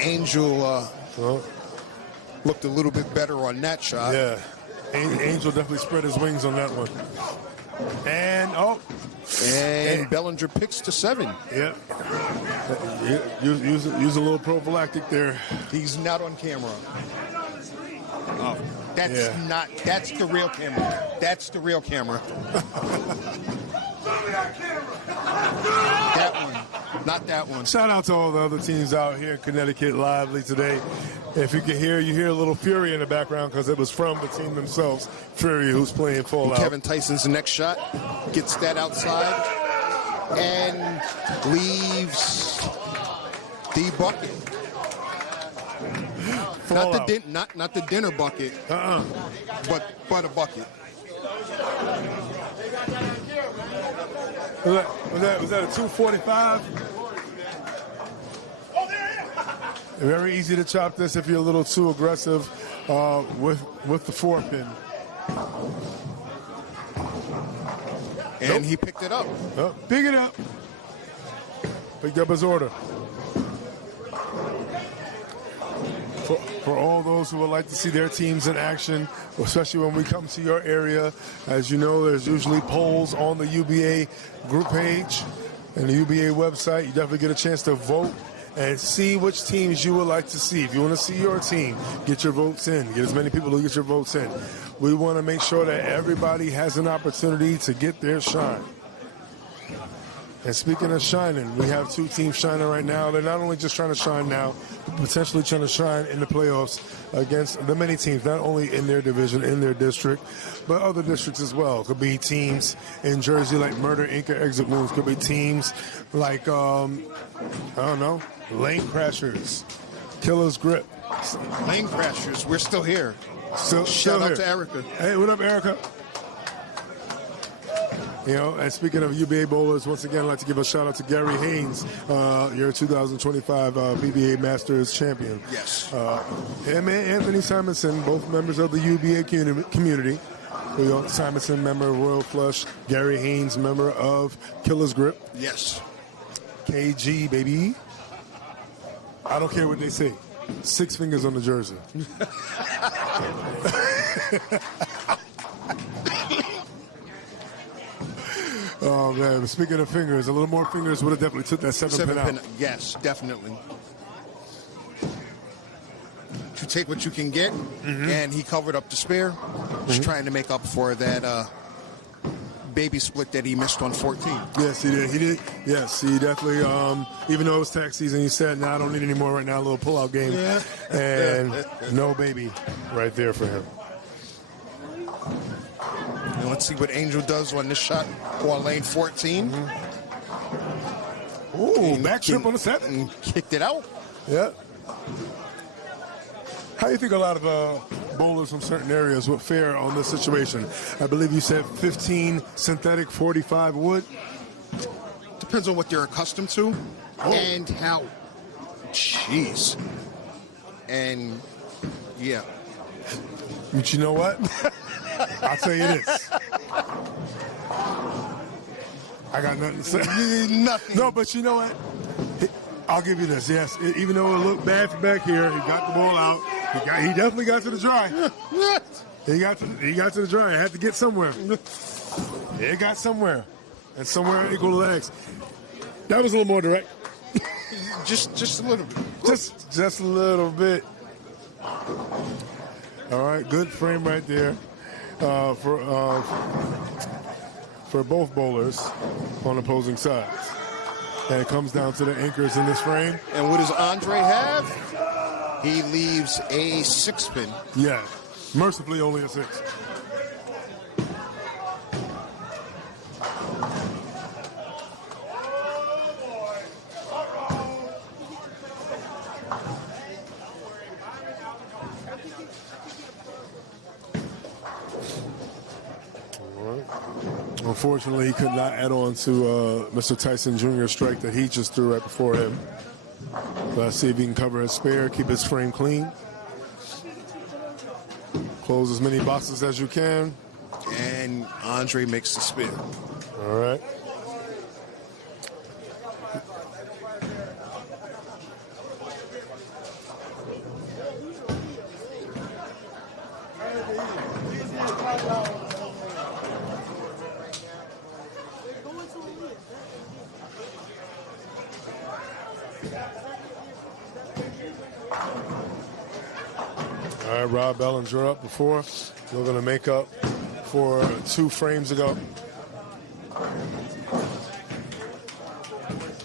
Angel Well, looked a little bit better on that shot. yeah. Angel definitely spread his wings on that one. And, And Bellinger picks to 7. yeah. Use a little prophylactic there. He's not on camera. Oh, that's Yeah. not. That's the real camera. That's the real camera. That one, not that one. Shout out to all the other teams out here in Connecticut lively today. If you can hear, you hear a little Fury in the background because it was from the team themselves. Fury, who's playing Fallout. Kevin Tyson's next shot gets that outside and leaves the bucket. Fallout. Not the dinner bucket, but a bucket. Was that a 245? Very easy to chop this if you're a little too aggressive with the 4-pin. And he picked it up. Oh, pick it up. Picked up his order. For all those who would like to see their teams in action, especially when we come to your area, as you know, there's usually polls on the UBA group page and the UBA website. You definitely get a chance to vote and see which teams you would like to see. If you want to see your team, get your votes in. Get as many people to get your votes in. We want to make sure that everybody has an opportunity to get their shine. And speaking of shining, we have 2 teams shining right now. They're not only just trying to shine now, but potentially trying to shine in the playoffs against the many teams, not only in their division, in their district, but other districts as well. Could be teams in Jersey like Murder, Inc. or Exit Wounds. Could be teams like, I don't know, Lane Crashers, Killer's Grip. Lane Crashers, we're still here. Shout out to Erica. Hey, what up, Erica? You know, and speaking of UBA bowlers, once again, I'd like to give a shout out to Gary Haynes, your 2025 PBA Masters champion. Yes. And Anthony Simonson, both members of the UBA community. Simonson, member of Royal Flush. Gary Haynes, member of Killer's Grip. Yes. KG, baby. I don't care what they say. 6 fingers on the jersey. Oh, man. Speaking of fingers, a little more fingers would have definitely took that 7-pin out. Yes, definitely. You take what you can get, and he covered up the spare. Just trying to make up for that baby split that he missed on 14. Yes, he did. He did. Yes, he definitely, even though it was tax season, he said, I don't need any more right now, a little pull-out game. Yeah. And no baby right there for him. And let's see what Angel does on this shot on lane 14. Ooh, back trip on the 7. And kicked it out. Yeah. How do you think a lot of bowlers from certain areas would fare on this situation? I believe you said 15 synthetic, 45 wood. Depends on what they're accustomed to and how. Jeez. And, yeah. But you know what? I'll tell you this. I got nothing to say. Nothing. No, but you know what? I'll give you this. Yes, even though it looked bad from back here, he got the ball out. He definitely got to the dry. He got to the dry. I had to get somewhere. It got somewhere, and somewhere equal legs. That was a little more direct. just a little bit. Just a little bit. All right, good frame right there for both bowlers on opposing sides. And it comes down to the anchors in this frame. And what does Andre have? He leaves a 6-pin. Yeah, mercifully only a 6. Unfortunately, he could not add on to Mr. Tyson Jr.'s strike that he just threw right before him. Let's see if he can cover his spare, keep his frame clean. Close as many boxes as you can. And Andre makes the spin. All right. All right, Rob Bellinger up before. We're going to make up for 2 frames ago.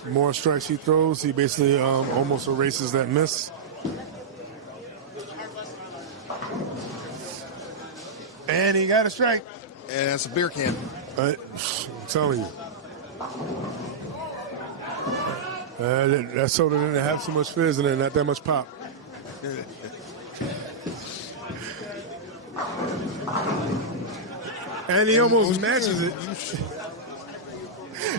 More strikes he throws. He basically almost erases that miss. And he got a strike. And that's a beer can. I'm telling you. That soda didn't have so much fizz in it, not that much pop. And he almost matches it.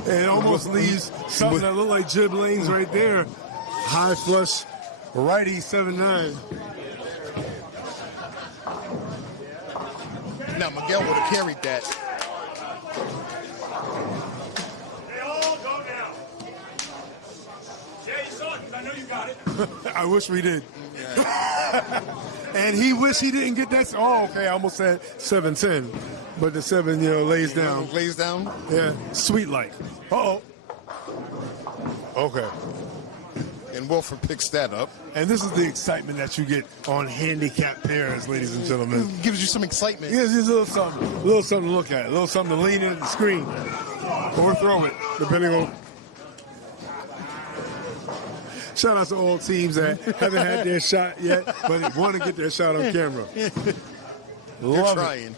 And it almost leaves something that looked like jib lanes right there. High flush, righty 7-9. Now, Miguel would have carried that. They all go down. Yeah, you saw it, 'cause I know you got it. I wish we did. And he wished he didn't get that. Oh, okay, I almost said 7-10. But the 7, lays down. Lays down. Yeah, sweet like. Uh-oh. Okay. And Wolford picks that up. And this is the excitement that you get on handicap pairs, ladies and gentlemen. It gives you some excitement. Yeah, just a little something to look at, a little something to lean into the screen or throw it, depending on. Shout out to all teams that haven't had their shot yet, but want to get their shot on camera. You're trying.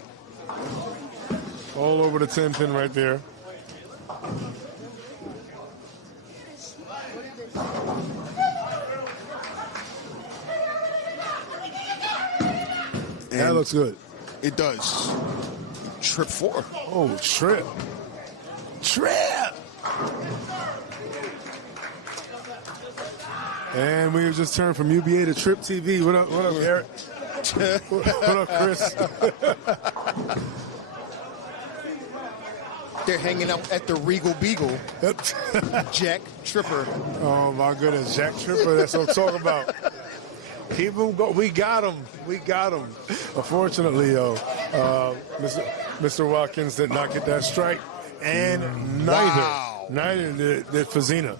All over the 10 pin right there. And that looks good. It does. Trip 4. Oh, trip. Trip! And we just turned from UBA to Trip TV. What up, Eric? What up, Chris? They're hanging out at the Regal Beagle. Jack Tripper. Oh, my goodness. Jack Tripper, that's what I'm talking about. Keep him go. We got him. We got him. Unfortunately, Mr. Watkins did not get that strike. And neither did Fazina.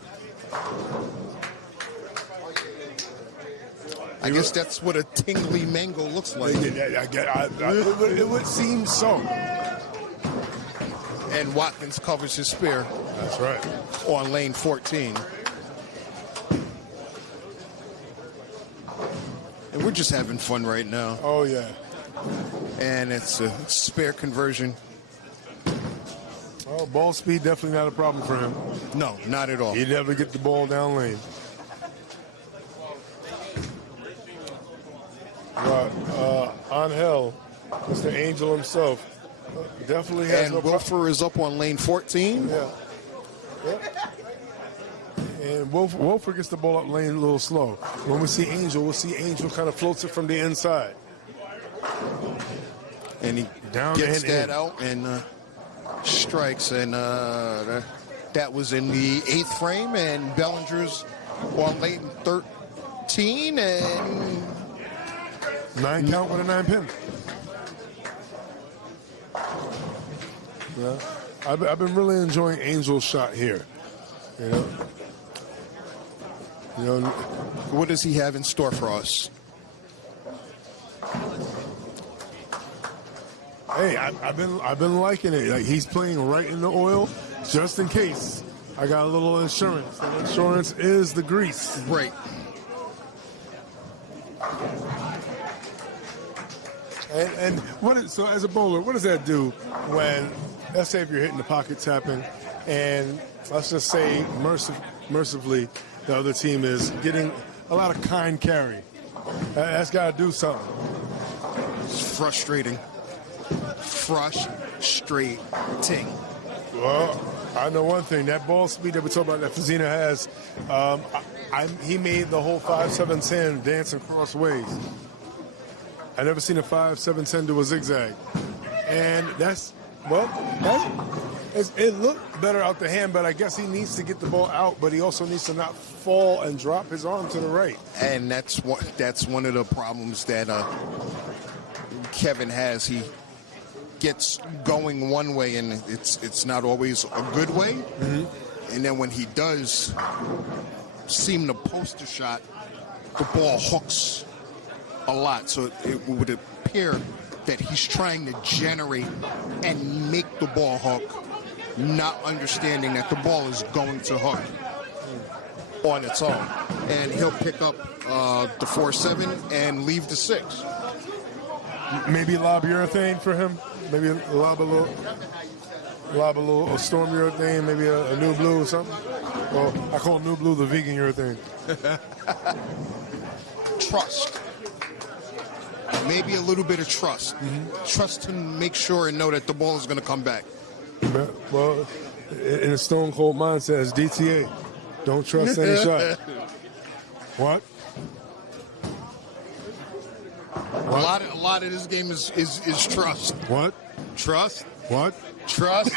I guess that's what a tingly mango looks like. It would seem so. And Watkins covers his spear. That's right. On lane 14. And we're just having fun right now. Oh, yeah. And it's a spare conversion. Oh, ball speed, definitely not a problem for him. No, not at all. He never get the ball down lane. Angel, Mr. Angel himself, definitely has and no Wilfer is up on lane 14. Yeah. And Wolfer gets the ball up lane a little slow. When we see Angel, we'll see Angel kind of floats it from the inside. And he gets that out and strikes. And that was in the 8th frame. And Bellinger's on lane 13. And 9 count with a 9 pin. Yeah. I've been really enjoying Angel's shot here. What does he have in store for us? Hey, I've been liking it. Like, he's playing right in the oil, just in case. I got a little insurance. And insurance is the grease. Right. And so as a bowler, what does that do when, let's say if you're hitting the pocket tapping, and let's just say mercifully the other team is getting a lot of kind carry. That's got to do something. It's frustrating. Frustrating. Well, I know one thing. That ball speed that we talk about that Fazina has, he made the whole 5-7-10 dancing crossways. I never seen a 5-7-10 do a zigzag. And it looked better out the hand, but I guess he needs to get the ball out, but he also needs to not fall and drop his arm to the right. And that's one of the problems that Kevin has. He gets going one way, and it's not always a good way. And then when he does seem to post a shot, the ball hooks a lot. So it would appear that he's trying to generate and make the ball hook, not understanding that the ball is going to hook on its own. And he'll pick up the 4-7 and leave the 6. Maybe lob urethane for him. Maybe lob a little storm urethane. Maybe a new blue or something. Well, I call new blue the vegan urethane. Trust. Maybe a little bit of trust. Trust to make sure and know that the ball is going to come back. Well, in a stone cold mindset, it's DTA. Don't trust any shot. What? A lot of this game is trust. What? Trust. What? Trust.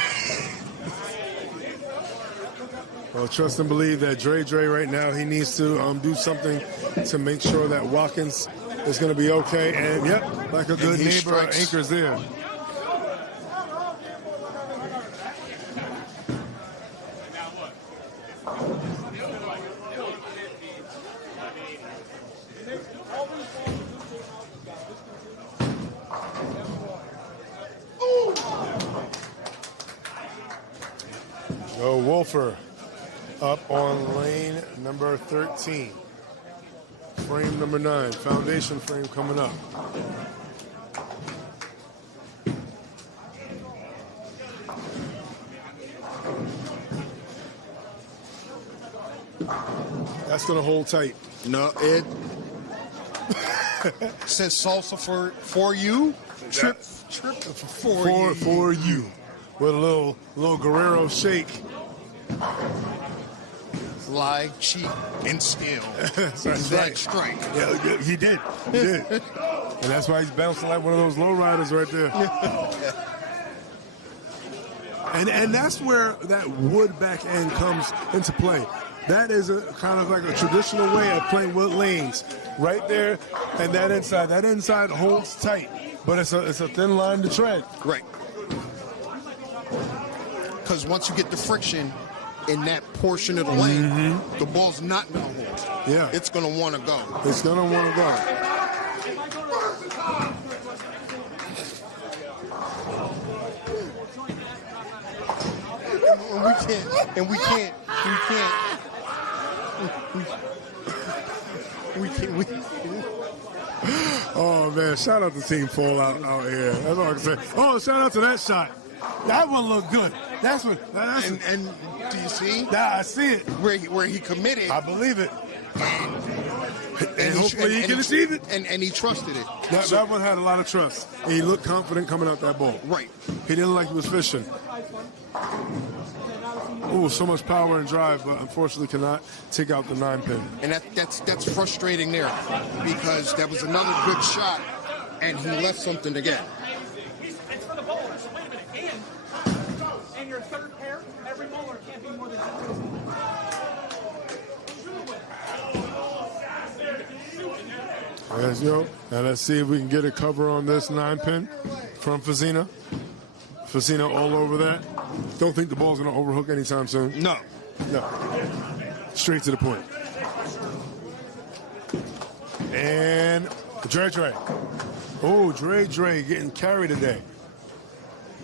Well, trust and believe that Dre right now, he needs to do something to make sure that Watkins is going to be okay. And, yep, like a good neighbor, strikes. Anchor's there. So Wolfer up on lane number 13. Frame number 9. Foundation frame coming up. That's going to hold tight. No, it says salsa for you. Trip For you. With a little Guerrero shake. Lie, cheat, and steal. That's that right. strike. Yeah, he did. He did. And that's why he's bouncing like one of those low riders right there. And that's where that wood back end comes into play. That is a kind of like a traditional way of playing wood lanes. Right there, and that inside holds tight. But it's a thin line to tread. Right. Because once you get the friction in that portion of the lane, the ball's not going to hold. Yeah. It's going to want to go. It's going to want to go. We can't. Oh, man, shout out to Team Fallout out here. That's all I can say. Oh, shout out to that shot. That one looked good. That's what. And do you see? Yeah, I see it. Where he committed. I believe it. And hopefully he can achieve it. And he trusted it. That one had a lot of trust. And he looked confident coming out that ball. Right. He didn't look like he was fishing. Oh, so much power and drive, but unfortunately cannot take out the 9-pin. And that's frustrating there, because that was another good shot, and he left something to get. It's for the bowler, so wait a minute. And your third pair, every bowler can't be more than 2. Let's go. And let's see if we can get a cover on this 9-pin from Fazina. Fazina all over that. Don't think the ball's going to overhook anytime soon. No. Straight to the point. And Dre. Oh, Dre getting carried today.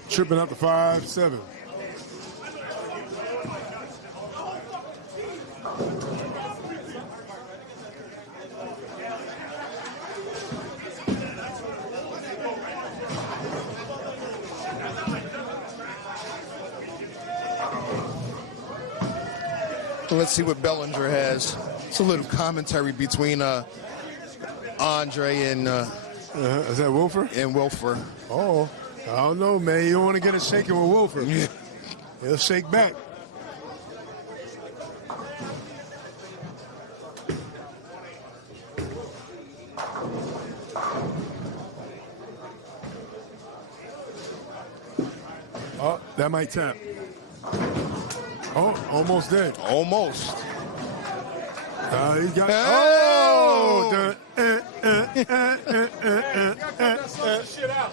Tripping out the 5-7. Let's see what Bellinger has. It's a little commentary between Andre and Is that Wolfer? Wilfer. Oh, I don't know, man. You don't want to get it shaking with Wolfer. Yeah. He'll shake back. Oh, that might tap. Oh, almost dead. Almost. He got. Oh! Oh! Shit out.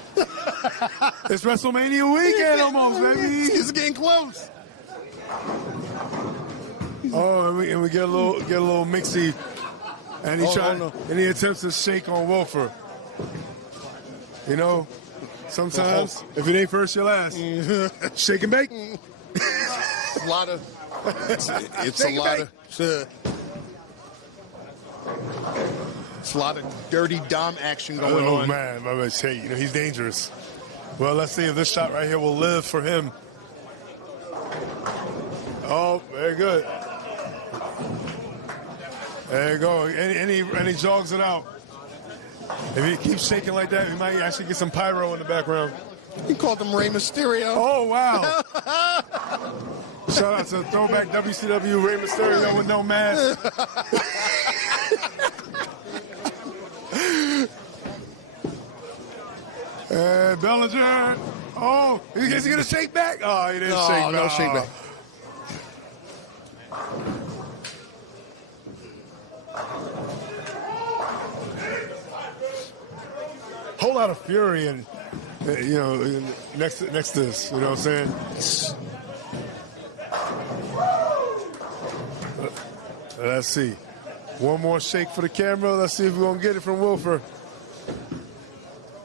It's WrestleMania weekend almost, baby. It's getting close. Oh, and we get a little mixy, and he attempts to shake on Wolfer. You know, sometimes if it ain't first, you're last. Shake and bake. A lot of. It's a lot of. It's a lot of dirty Dom action going on. Oh man, hey, you know he's dangerous. Well, let's see if this shot right here will live for him. Oh, very good. There you go. And he jogs it out. If he keeps shaking like that, he might actually get some pyro in the background. He called him Rey Mysterio. Oh, wow. Shout out to throwback WCW Rey Mysterio with no mask. And Bellinger. Oh, is he going to shake back? Oh, he didn't shake back. No shake back. Whole lot of fury and next to this, you know what I'm saying? Let's see. One more shake for the camera. Let's see if we're gonna get it from Wolfer.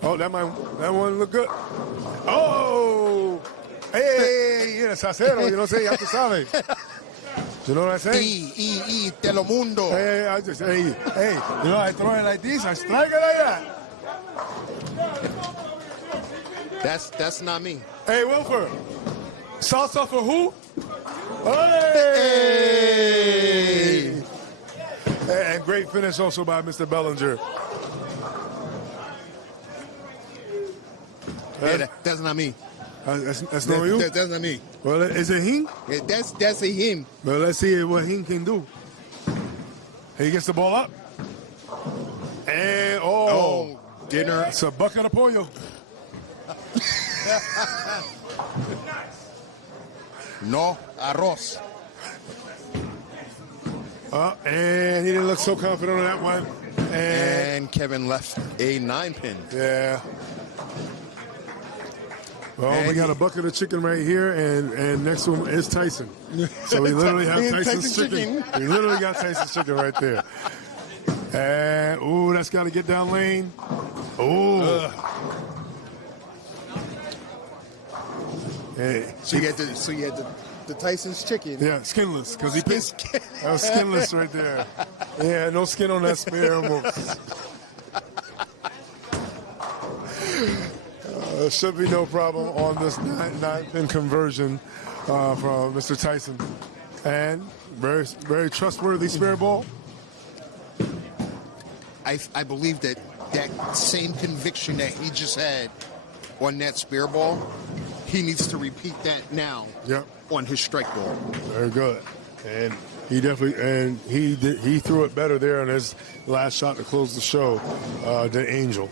Oh, that one look good. Oh, hey, yes, acero, you know what I'm saying? Ya tú sabes. You know what I'm saying? Telemundo. Hey, you know, I throw it like this, I strike it like that. That's not me. Hey, Wolfer. Salsa for who? Hey! And great finish also by Mr. Bellinger. That's not me. That's not you? That's not me. Well, is it him? Yeah, that's a him. Well, let's see what him can do. He gets the ball up. And, dinner. It's a bucket of pollo. No arroz. And he didn't look so confident on that one. And Kevin left a 9-pin. Yeah. Well, we got a bucket of chicken right here, and next to him is Tyson. So we literally have Tyson's chicken. We literally got Tyson's chicken right there. And, ooh, that's got to get down lane. Ooh. Hey, So you had the Tyson's chicken. yeah, skinless, because he pissed. That was skinless right there. Yeah, no skin on that spear almost. There should be no problem on this 9-pin conversion from Mr. Tyson. And very, very trustworthy spear ball. I believe that same conviction that he just had on that spear ball, he needs to repeat that now on his strike ball. Very good. And he definitely, he threw it better there on his last shot to close the show than Angel.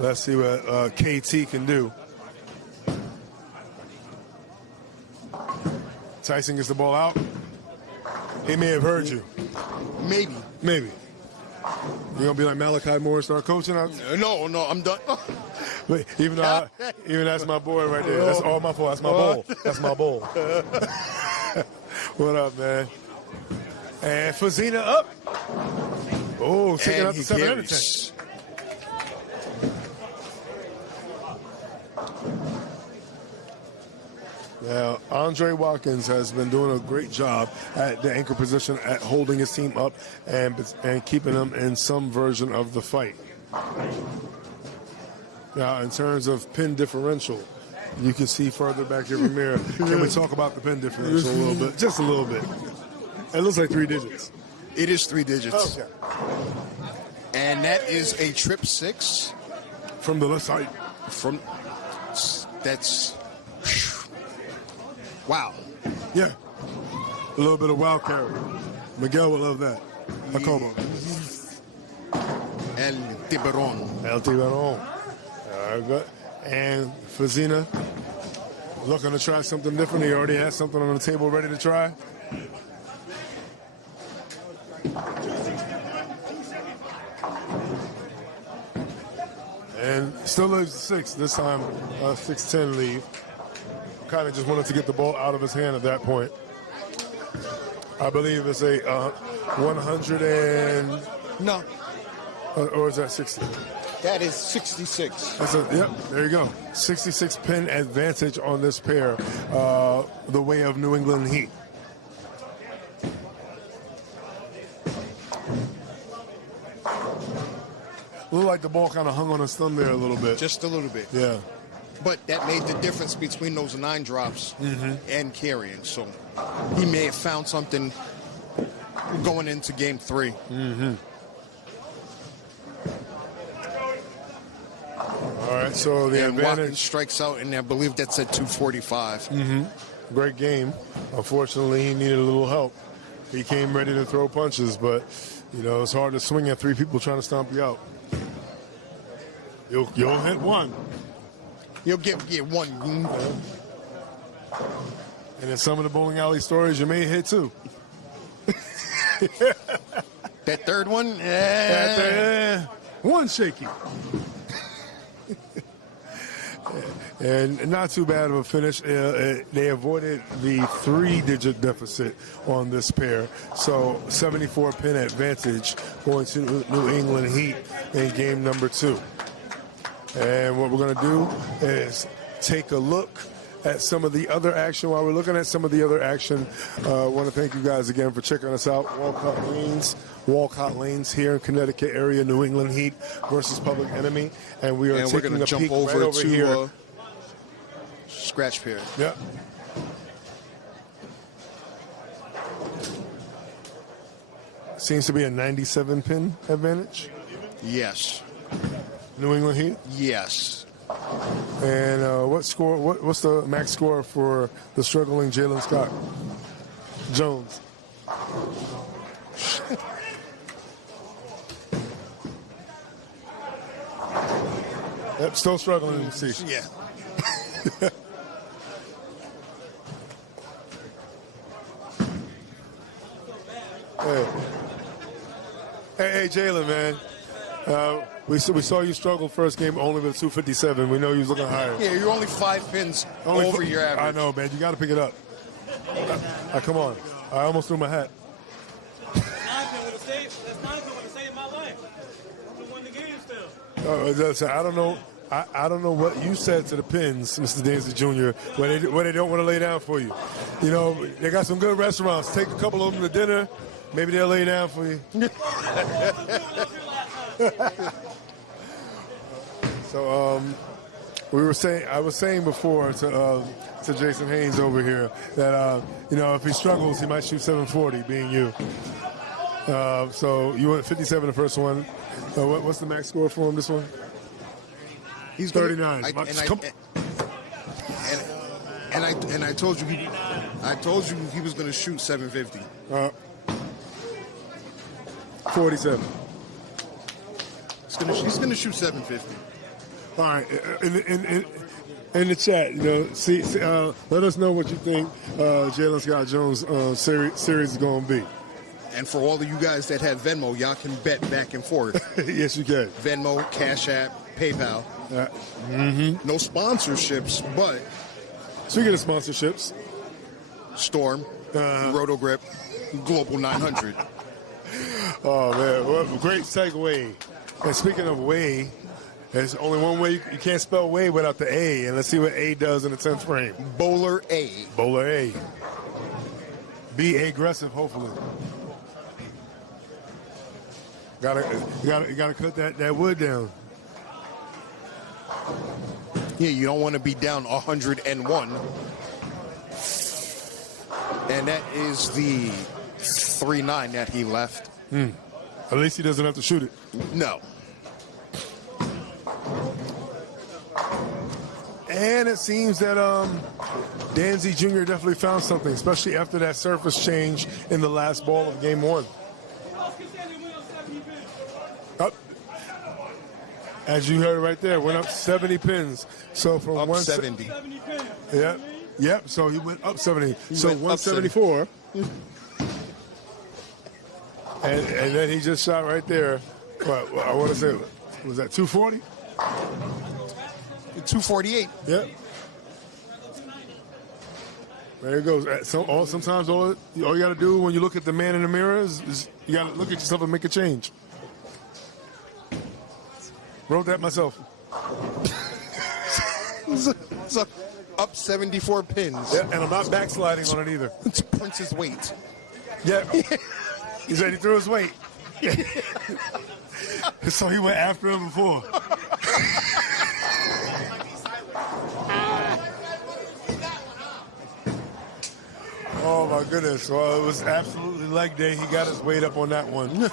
Let's see what KT can do. Tyson gets the ball out. He may have heard you. Maybe. You're gonna be like Malachi Moore, start coaching out? No, I'm done. But even that's my boy right there. That's all my fault. That's my bowl. That's my bowl. What up, man? And Fazina up. Oh, taking out the 7 out of 10. Now, Andre Watkins has been doing a great job at the anchor position at holding his team up and keeping them in some version of the fight. Now, in terms of pin differential, you can see further back here from here. Can we talk about the pin differential a little bit? Just a little bit. It looks like 3 digits. It is 3 digits. Okay. And that is a trip 6. From the left side. That's... Wow. Yeah. A little bit of wild carry. Miguel would love that. Jacobo. El Tiburon. El Tiburon. Good. And Fazina looking to try something different. He already has something on the table ready to try. and still leaves 6. This time, 6-10 lead. Kind of just wanted to get the ball out of his hand at that point. I believe it's a 100 and... No, or is that 60? that is 66. Yep, there you go. 66 pin advantage on this pair, the way of New England Heat. Looked like the ball kind of hung on his thumb there a little bit. Just a little bit. Yeah. But that made the difference between those 9 drops and carrying. So he may have found something going into game 3. All right, so the And Watkins advantage. strikes out, and I believe that's at 245. Great game. Unfortunately, he needed a little help. He came ready to throw punches, but, you know, it's hard to swing at 3 people trying to stomp you out. You'll hit one. You'll get one. And in some of the bowling alley stories, you may hit 2. That third one? One shaky. And not too bad of a finish. They avoided the 3-digit deficit on this pair. So 74 pin advantage going to New England Heat in game number 2. And what we're going to do is take a look at some of the other action. While we're looking at some of the other action, I want to thank you guys again for checking us out. Wolcott Lanes here in Connecticut area, New England Heat versus Public Enemy. And we are And we're taking going a to jump peek over, right over to here. scratch pair. Yep. Seems to be a 97 pin advantage. Yes. New England Heat. Yes. And what score? What's the max score for the struggling Jalen Scott Jones? Yep, still struggling to see. Yeah. Hey, Jalen, man. We saw you struggle first game only with 257. We know you was looking higher. Yeah, you're only 5 pins over your average. I know, man. You got to pick it up. Come on. I almost threw my hat. That's 9 pin would have saved my life. I'm going to win the game still. I don't know. I don't know what you said to the pins, Mr. Daisy Jr., where they don't want to lay down for you. You know, they got some good restaurants. Take a couple of them to dinner. Maybe they'll lay down for you. So I was saying before to Jason Haynes over here that you know, if he struggles, he might shoot 740, being you. So you went 57 the first one. What's the max score for him? This one? He's 39. And I told you he was going to shoot 750. 47. He's going to shoot 750. All right. In the chat, you know, let us know what you think Jalen Scott Jones series is going to be. And for all of you guys that have Venmo, y'all can bet back and forth. Yes, you can. Venmo, Cash App, PayPal. No sponsorships, but Speaking of sponsorships, Storm, Roto-Grip, Global 900. Oh, man, what a great segue. And speaking of way, there's only one way. You can't spell way without the A. And let's see what A does in the 10th frame. Bowler A. Bowler A. Be aggressive, hopefully. You gotta cut that wood down. Yeah, you don't want to be down 101. And that is the 3-9 that he left. At least he doesn't have to shoot it. No. And it seems that Danzy Jr. definitely found something, especially after that surface change in the last ball of game 1. Up, as you heard right there, went up 70 pins. So from Up 70. Yep. So he went up 70. So went up 174. And then he just shot right there. What I want to say, was that 240? 248. Yep. There it goes. Sometimes all you got to do when you look at the man in the mirror is you got to look at yourself and make a change. Wrote that myself. It's up 74 pins. Yeah, and I'm not backsliding on it either. It's Prince's weight. Yeah. He said he threw his weight. So he went after him before. Oh my goodness. Well, it was absolutely leg day. He got his weight up on that one.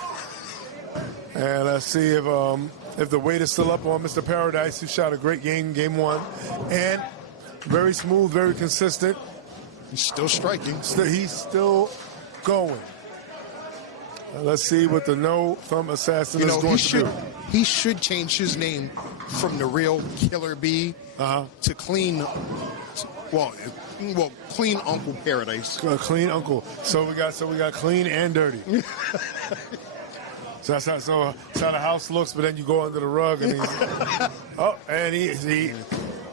And let's see if the weight is still up on Mr. Paradise, who shot a great game one. And very smooth, very consistent. He's still striking. He's still going. Let's see what the no thumb assassin is going to do. He should change his name from the real Killer B to Clean. Well, Clean Uncle Paradise. Clean Uncle. So we got clean and dirty. So that's how the house looks. But then you go under the rug and he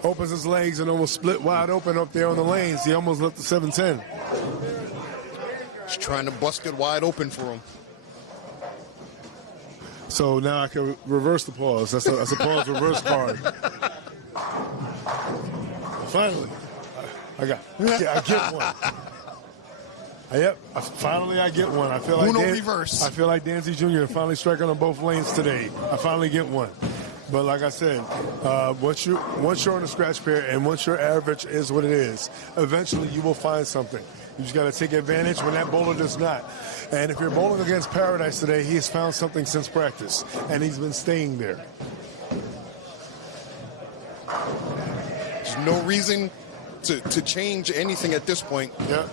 opens his legs and almost split wide open up there on the lanes. He almost left the 710. He's trying to bust it wide open for him. So now I can reverse the pause. That's a pause reverse card. Finally, I get one. Finally I get one. I feel like reverse. I feel like Danzy Jr. finally striking on both lanes today. I finally get one. But like I said, once you're on a scratch pair and once your average is what it is, eventually you will find something. You just got to take advantage when that bowler does not. And if you're bowling against Paradise today, he has found something since practice, and he's been staying there. There's no reason to change anything at this point. Yeah.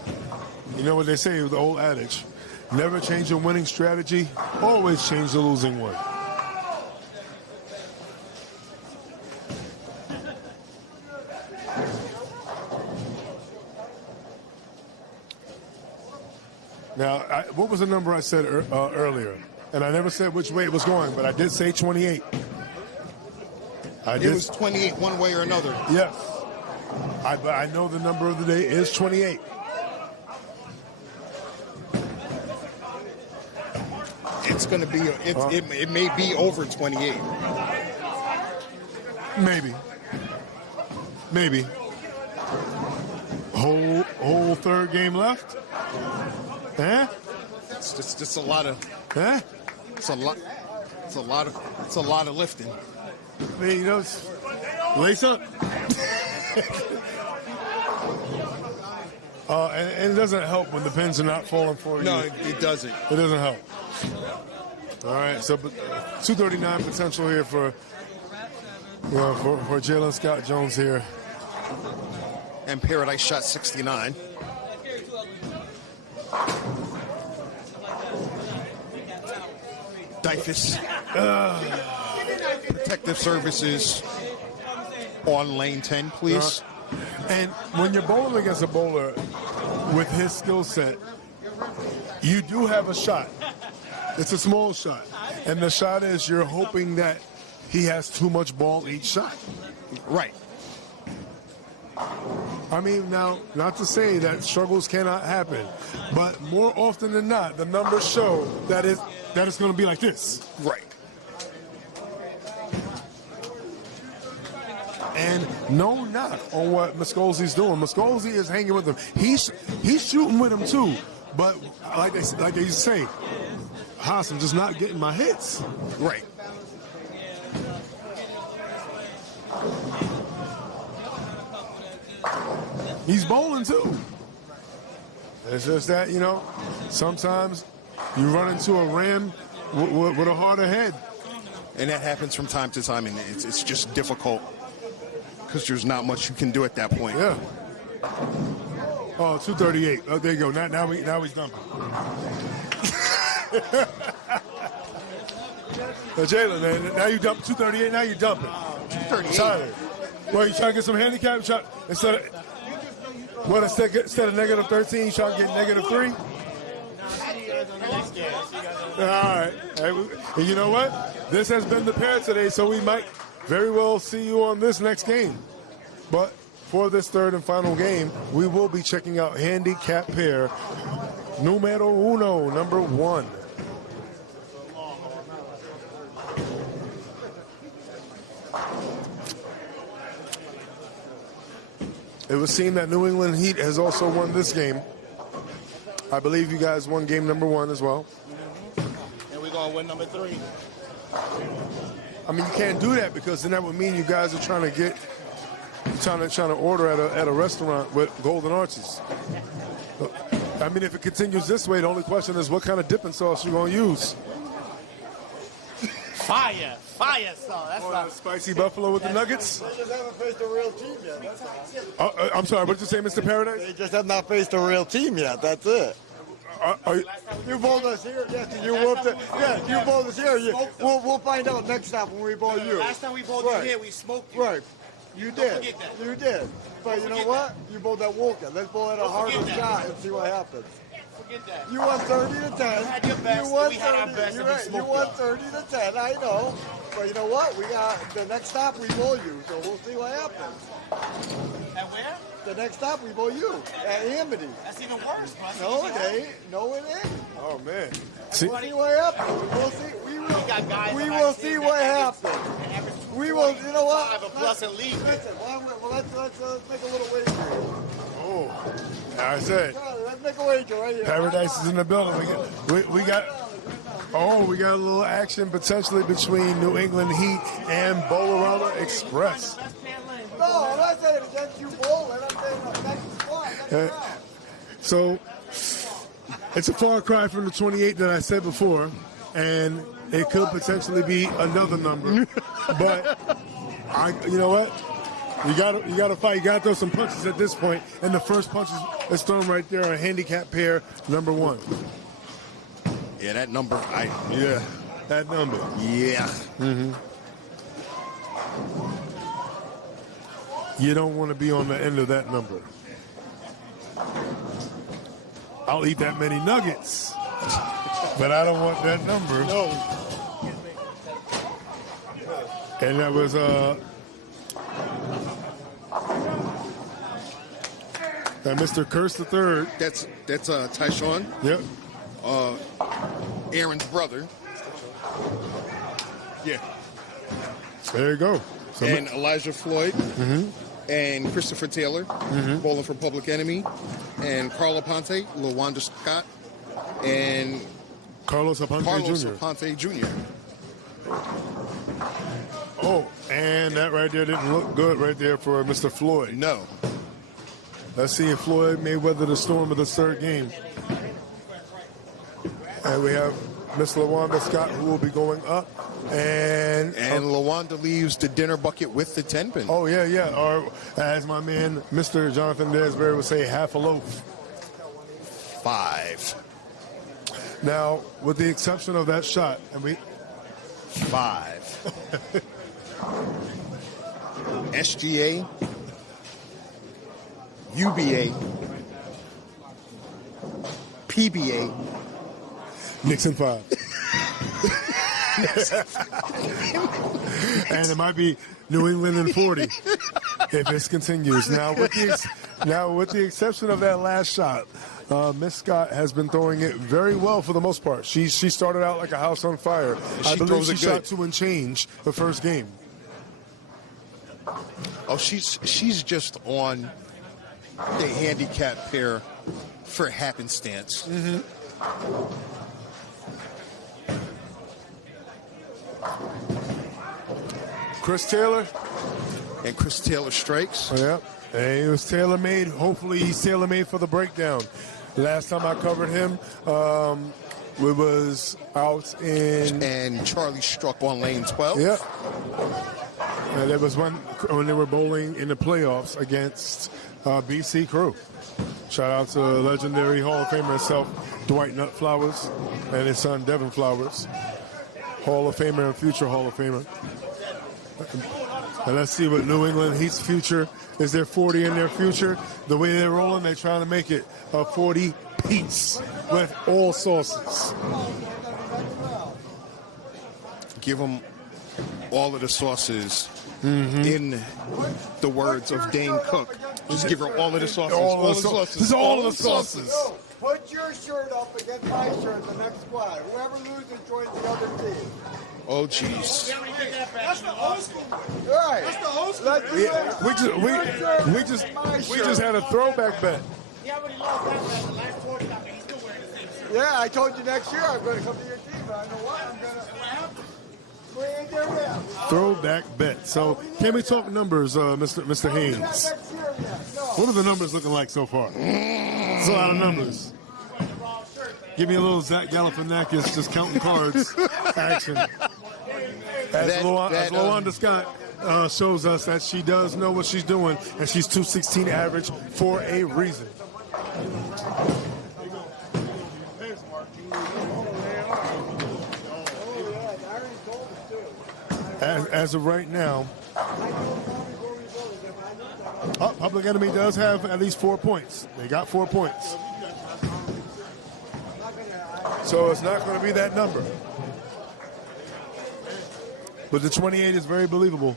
You know what they say with the old adage, never change a winning strategy, always change the losing one. Now, what was the number I said earlier? And I never said which way it was going, but I did say 28. It was 28 one way or another. Yes. But I know the number of the day is 28. It's going to be, it may be over 28. Maybe. Whole third game left? Huh? It's just a lot of. Huh? It's a lot of lifting. I mean, you know, lace up. And it doesn't help when the pins are not falling for you. No, it doesn't. It doesn't help. All right, so 239 potential here for Jalen Scott Jones here. And Paradise shot 69. Dyfus. Protective services on lane 10, please. And when you're bowling against a bowler with his skill set, you do have a shot. It's a small shot. And the shot is you're hoping that he has too much ball each shot. Right. I mean, now, not to say that struggles cannot happen, but more often than not, the numbers show that it's going to be like this. Right. And no knock on what Muscoli's doing. Muscoli is hanging with him. He's shooting with him too. But like they used to say, Haas, I'm just not getting my hits. Right. He's bowling too. It's just that, you know, sometimes you run into a ram with a harder head. And that happens from time to time, and it's just difficult because there's not much you can do at that point. Yeah. Oh, 238. Oh, there you go. Now he's dumping. Jalen, now you dump 238. Now you dumping. 238. Well, you trying to get some handicap? Instead of negative 13, you trying to get negative 3? All right. And you know what? This has been the pair today, so we might very well see you on this next game. But for this third and final game, we will be checking out handicap pair numero uno, number 1. It would seem that New England Heat has also won this game. I believe you guys won game number 1 as well. And we're going to win number 3. I mean, you can't do that because then that would mean you guys are trying to order at a restaurant with golden arches. I mean, if it continues this way, the only question is what kind of dipping sauce you're going to use. Fire sauce. That's not Spicy buffalo with the nuggets? They just haven't faced a real team yet. That's all. I'm sorry, what did you say, Mr. Paradise? They just have not faced a real team yet. That's it. You bowled us here. Yes, you whooped it. Yeah, you bowled us here. We'll find out next time when we bowl you. Last time we bowled you here, we smoked you. Right. You did. forget that. You did. But you know what? You bowled that Wolcott. Let's bowl at a harder forget that. shot and see what happens. Forget that. You won 30 to 10. had your best, You won we had our 30. best, You're and we right. You smoked won y'all. 30 to 10. I know. But you know what? We got the next stop. We bowl you. So we'll see what happens. At where? The next stop we bowl you at Amity. That's even worse, bro. That's No, easy, it ain't. No, it ain't. Oh, man. We'll see what happens. We'll see. got guys We on will our see team what that happens. average We will. You know what? 5 a plus and leave. Listen. Well, let's make a little wager. Oh, I said, Charlie, let's make a wager right here. Paradise is in the building. We got a little action potentially between New England Heat and Bolorama Express. No, I'm not saying against you bowling. I'm saying next squad. So it's a far cry from the 28 that I said before, and it could potentially be another number. But you know what? You gotta fight. You gotta throw some punches at this point, and the first punch is thrown right there. A handicap pair, number 1. Yeah, that number. That number. Yeah. You don't want to be on the end of that number. I'll eat that many nuggets, but I don't want that number. No. And that was Mr. Curse III. That's Tyshawn, Yep. Aaron's brother. Yeah. There you go. So And Elijah Floyd. And Christopher Taylor, bowling for Public Enemy. And Carl Aponte, LaWanda Scott. And Carlos Aponte Carlos Jr. Aponte Jr. Oh, and that right there didn't look good right there for Mr. Floyd. No. Let's see if Floyd may weather the storm of the third game. And we have Miss LaWanda Scott, who will be going up. And LaWanda leaves the dinner bucket with the 10 pin. oh, yeah. Or as my man, Mr. Jonathan Desbury would say, half a loaf. 5. Now, with the exception of that shot, and 5. SGA. UBA. PBA. Nixon 5. And it might be New England in 40 if this continues. Now, with the exception of that last shot, Miss Scott has been throwing it very well for the most part. She started out like a house on fire. I believe throws she it shot good. 2 and change the first game. Oh, she's just on the handicap pair for happenstance. Chris Taylor. And Chris Taylor strikes. Yep. And he was tailor-made. Hopefully he's tailor-made for the breakdown. Last time I covered him, we was out in... And Charlie struck on lane 12. Yep. And there was one when they were bowling in the playoffs against BC Crew. Shout out to legendary Hall of Famer himself, Dwight Nutt Flowers, and his son, Devin Flowers. Hall of Famer and future Hall of Famer. And let's see what New England Heat's future. Is there 40 in their future? The way they're rolling, they're trying to make it a 40 piece with all sauces. Give them all of the sauces. In the words of Dane Cook, just give her all of the sauces. All of the sauces. Just all of the sauces. No, put your shirt up against my shirt in the next squad. Whoever loses joins the other team. Oh, jeez. That's the old school. All right. That's the old school. Let's do it. We just had a throwback bet. He already lost that man the last 40 and he's still wearing the same shirt. Yeah, I told you next year I'm going to come to your team, but I know what? I'm going to. We ain't there yet. Throwback bet. So can we talk numbers, Mr. Haynes? Next year yet. No. What are the numbers looking like so far? It's a lot of numbers. Give me a little Zach Galifianakis just counting cards action. As Lawanda Scott shows us that she does know what she's doing, and she's 216 average for a reason. As of right now, Public Enemy does have at least 4 points. They got 4 points. So it's not going to be that number. But the 28 is very believable.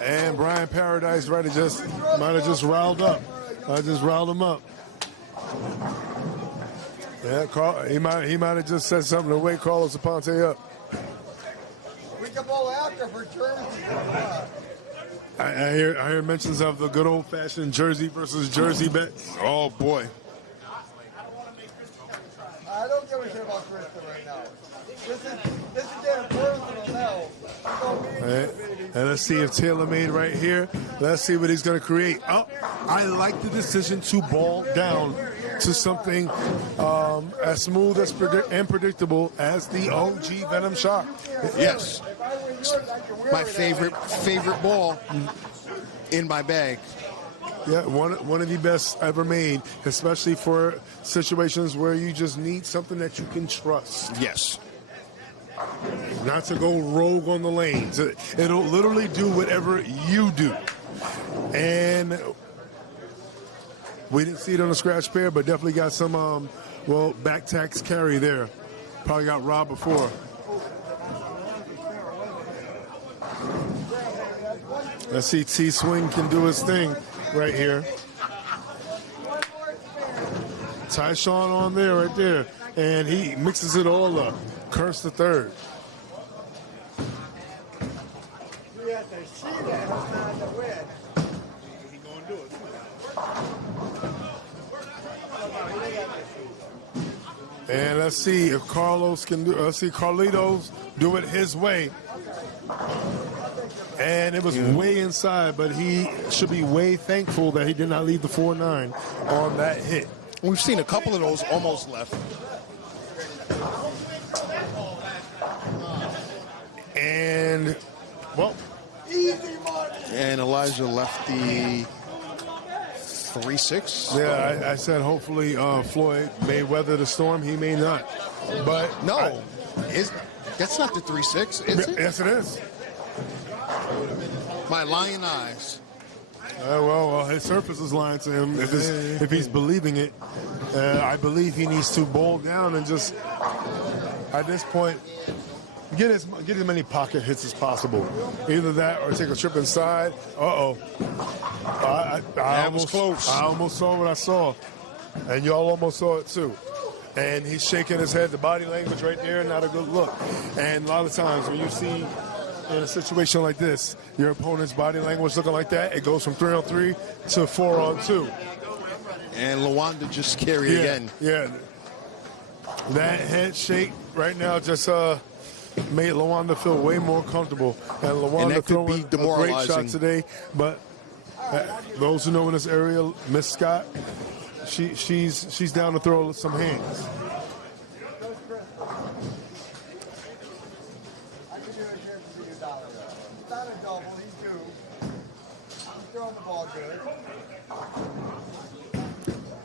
And Brian Paradise might have just riled up. I just riled him up. Yeah, he might have just said something to wake Carlos Aponte up. We can bowl after for Germany. I hear mentions of the good old fashioned Jersey versus Jersey bet. Oh, boy. I don't give a shit about Krista right now. This is damn personal now. And let's see if Taylor made right here. Let's see what he's going to create. Oh, I like the decision to ball down to something as smooth and predictable as the OG Venom shot. Yes. My favorite ball in my bag. Yeah, one of the best ever made, especially for situations where you just need something that you can trust. Yes. Not to go rogue on the lanes. It'll literally do whatever you do. And we didn't see it on the scratch pair, but definitely got some, back tax carry there. Probably got robbed before. Let's see T-Swing can do his thing right here. Tyshawn on there, right there. And he mixes it all up. Curse the third. We have to see that not to win. And let's see if Carlos can do. Let's see Carlitos do it his way. And it was way inside, but he should be way thankful that he did not leave the 4-9 on that hit. We've seen a couple of those almost left. And, well. And Elijah left the 3-6. Yeah, I said hopefully Floyd may weather the storm. He may not. But no, that's not the 3-6, is it? Yes, it is. My lion eyes. Well, his surface is lying to him if he's believing it. I believe he needs to bowl down and just, at this point, get as many pocket hits as possible. Either that or take a trip inside. Uh-oh. I was close. I almost saw what I saw. And y'all almost saw it too. And he's shaking his head. The body language right there, not a good look. And a lot of times when you see in a situation like this, your opponent's body language looking like that, it goes from 3-on-3 to 4-on-2. And Lawanda just carried again. Yeah. That head shake right now just made Lawanda feel way more comfortable. And Lawanda throwing a great shot today. But those who know in this area, Miss Scott, she's down to throw some hands.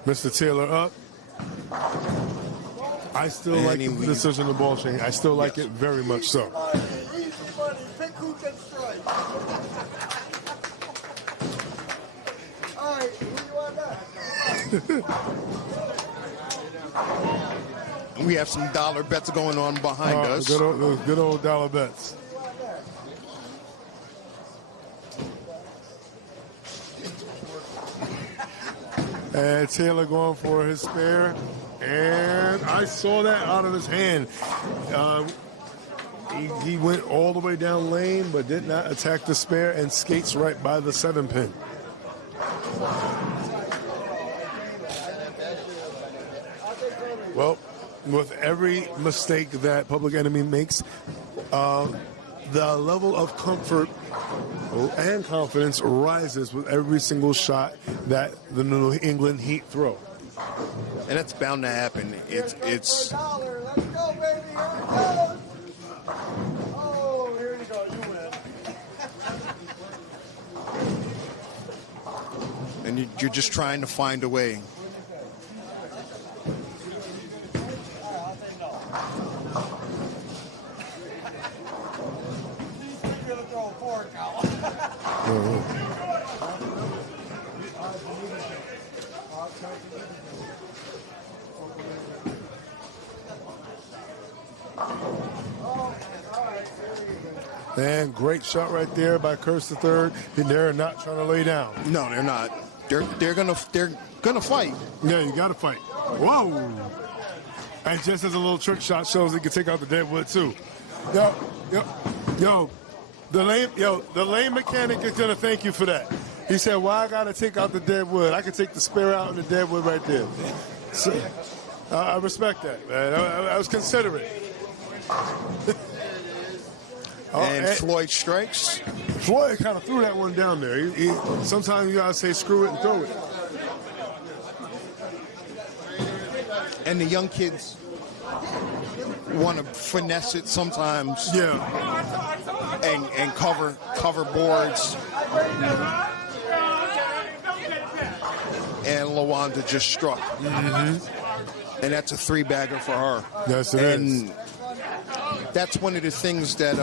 Mr. Taylor up. I still like the decision of the ball change. I still like it very much so. Easy money. Pick who can strike. All right, who you want that? We have some dollar bets going on behind us. Those good old dollar bets. And Taylor going for his spare. And I saw that out of his hand. He went all the way down lane, but did not attack the spare and skates right by the 7-pin. Well, with every mistake that Public Enemy makes, the level of comfort and confidence rises with every single shot that the New England Heat throw. And that's bound to happen. It's Let's go, baby. Here it goes. Oh, here you go. You win. and you're just trying to find a way. And great shot right there by Curse III. They're not trying to lay down. No, they're not. They're gonna fight. Yeah, you got to fight. Whoa! And just as a little trick shot shows, he can take out the deadwood too. Yo, the lane mechanic is gonna thank you for that. He said, "Why I gotta take out the deadwood? I can take the spare out and the deadwood right there." So, I respect that, man. I was considerate. And Floyd strikes. Floyd kind of threw that one down there. Sometimes you gotta say screw it and throw it. And the young kids want to finesse it sometimes. Yeah. And cover boards. And LaWanda just struck. Mm-hmm. And that's a 3-bagger for her. Yes, it is. That's one of the things that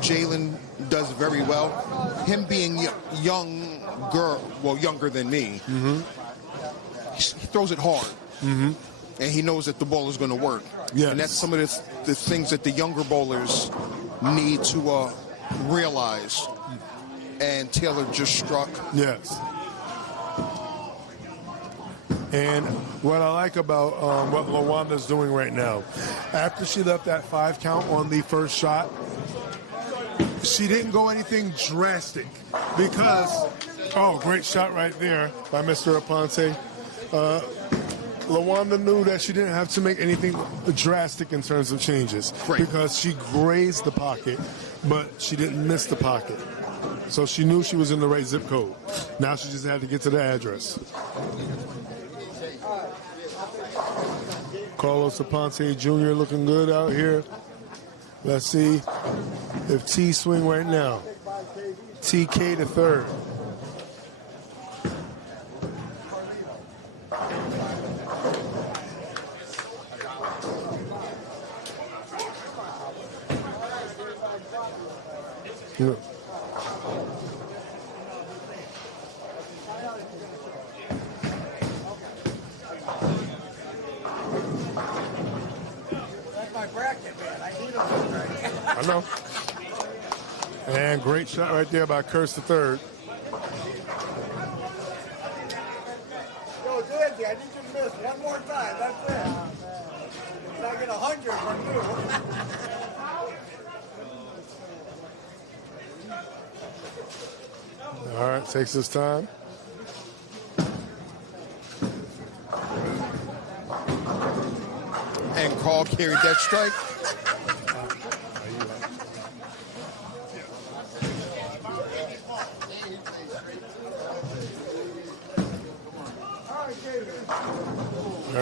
Jalen does very well. Him being younger than me, he throws it hard. Mm-hmm. And he knows that the ball is going to work. Yes. And that's some of the things that the younger bowlers need to realize. And Taylor just struck. Yes. And what I like about what LaWanda's doing right now, after she left that 5 count on the first shot, she didn't go anything drastic because, great shot right there by Mr. Aponte. LaWanda knew that she didn't have to make anything drastic in terms of changes because she grazed the pocket, but she didn't miss the pocket. So she knew she was in the right zip code. Now she just had to get to the address. Carlos Aponte Jr. looking good out here. Let's see if T swing right now. TK to third. Yeah. I know. And great shot right there by Curse the third. Yo, Dandy, I need you to miss one more time. That's it. If I get 100 from you. All right, takes his time. And Carl carried that strike.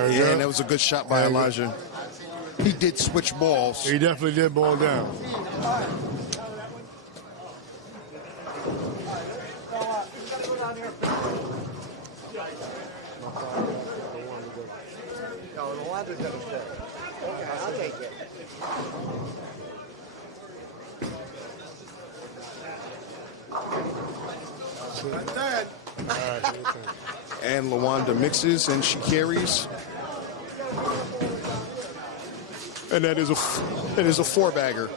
And that was a good shot by Elijah. He did switch balls. He definitely did ball down. Okay, I'll take it. And LaWanda mixes and she carries. And that is a 4-bagger.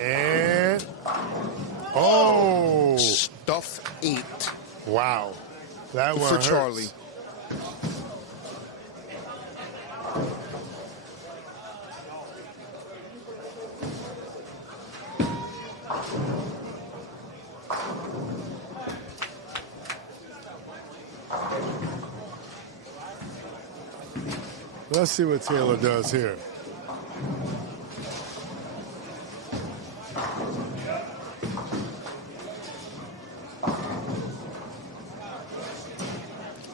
And oh, Stuff 8 wow, that one for hurts. Charlie. Let's see what Taylor does here.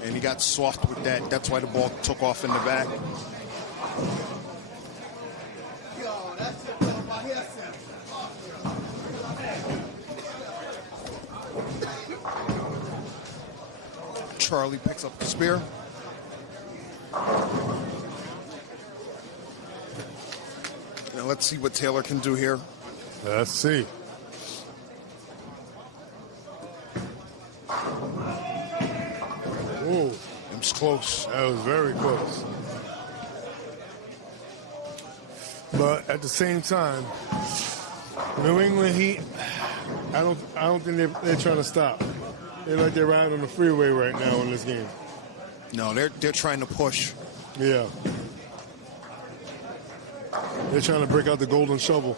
And he got soft with that. That's why the ball took off in the back. Charlie picks up the spear. Now let's see what Taylor can do here. Let's see. Ooh, It was close. that was very close. But at the same time, New England Heat, I don't think they're trying to stop. They're like they're riding on the freeway right now in this game. No, they're trying to push. Yeah. They're trying to break out the golden shovel.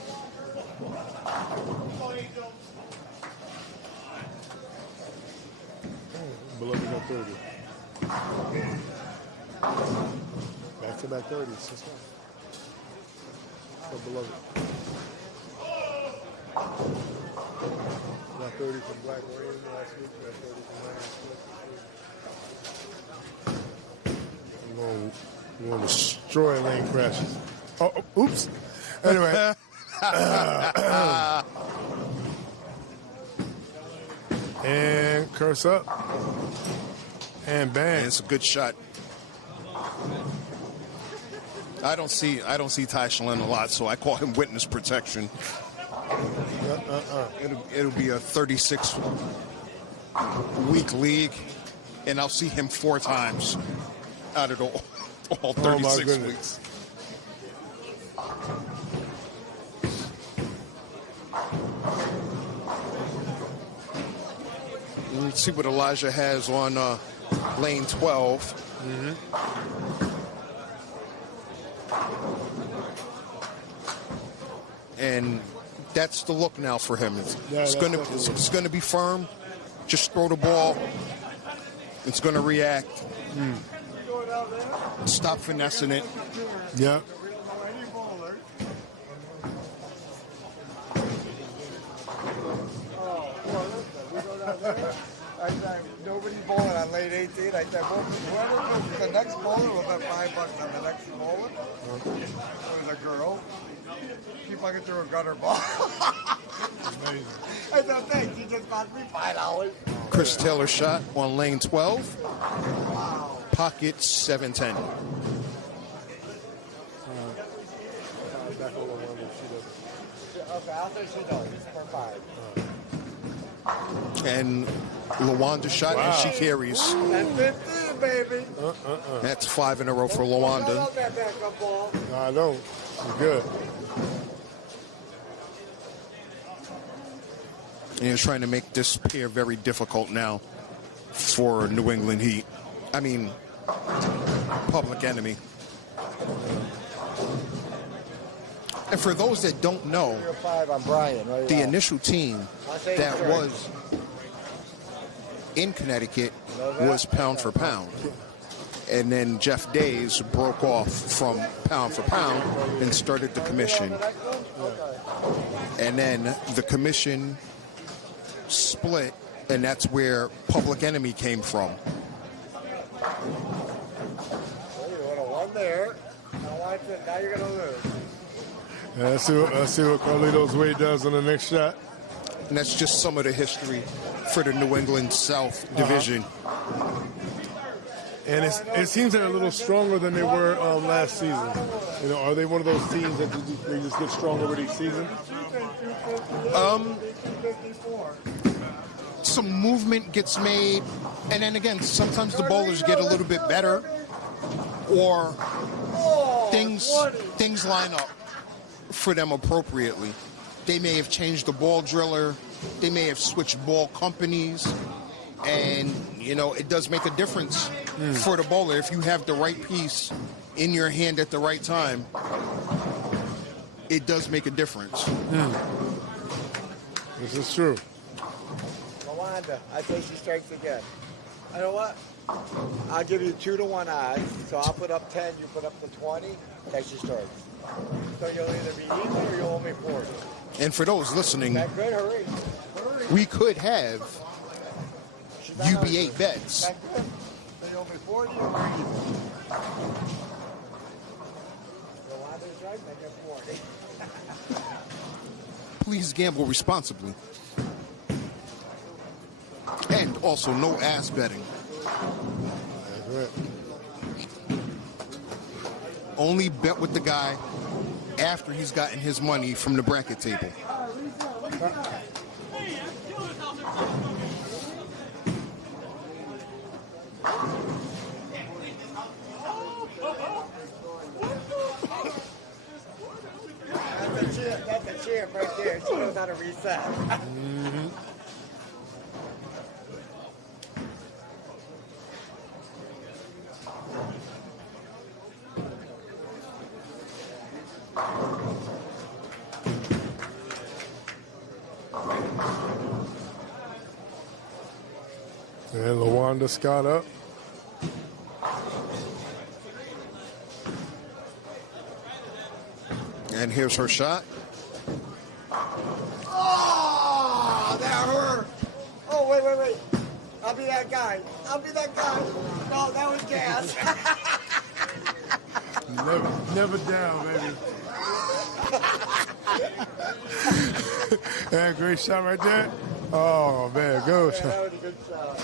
Beloved got 30. Back-to-back 30s. That's right. For Beloved. Got 30 from Black Rain last week. Got 30 from Lions. We're going to destroy lane crashes. Oh, oops. Anyway. And curse up. And bang. And it's a good shot. I don't see Ty Shalin a lot, so I call him witness protection. It'll be a 36-week league, and I'll see him 4 times out of all 36 goodness. weeks. Let's see what Elijah has on lane 12. And that's the look now for him. It's going to be firm. Just throw the ball. It's going to react. Stop finessing it. Yeah. I said, nobody bowling on lane 18. I said, well, whoever was the next bowler will bet $5 on the next bowler. It was a girl. She fucking threw a gutter ball. Amazing. I said, thanks, you just cost me $5. Chris Taylor shot on lane 12. Pocket 710. Okay, I'll say she knows. It's for 5. And Lawanda shot, and she carries. And 15, baby. That's 5 in a row for I Lawanda. love that backup ball. No, I don't. It's good. And he's trying to make this pair very difficult now for New England Heat. I mean, Public Enemy. And for those that don't know, 5 on Brian, right? the initial team that was in Connecticut was Pound for Pound. And then Jeff Days broke off from Pound for Pound and started the commission. And then the commission split, and that's where Public Enemy came from. You would have won there. Now you're going to lose. Yeah, let's see what Carlito's Way does on the next shot. And that's just some of the history for the New England South Division. And it seems they're a little stronger than they were last season. You know, are they one of those teams that they just get stronger with each season? Some movement gets made, and then again, sometimes the bowlers get a little bit better, or things line up for them appropriately. They may have changed the ball driller, they may have switched ball companies, and you know, it does make a difference for the bowler if you have the right piece in your hand at the right time. It does make a difference. This is true. Rwanda, I say she strikes again. You know what? I'll give you 2-1 odds. So I'll put up 10, you put up the 20, that she strikes. So you'll either be even or you'll owe me 40. And for those listening, That good? Hurry. we could have UBA bets. That good? So you owe me 40 or we're even. Rwanda's right, I get 40. Please gamble responsibly. And also no ass betting. That's right. Only bet with the guy after he's gotten his money from the bracket table. That's a champ right there. She knows how to reset. And LaWanda Scott up. And here's her shot. Oh, that hurt. Oh, wait. I'll be that guy. No, that was gas. Never down, baby. Yeah, great shot right there. Oh, man, go. Yeah, that was a good shot.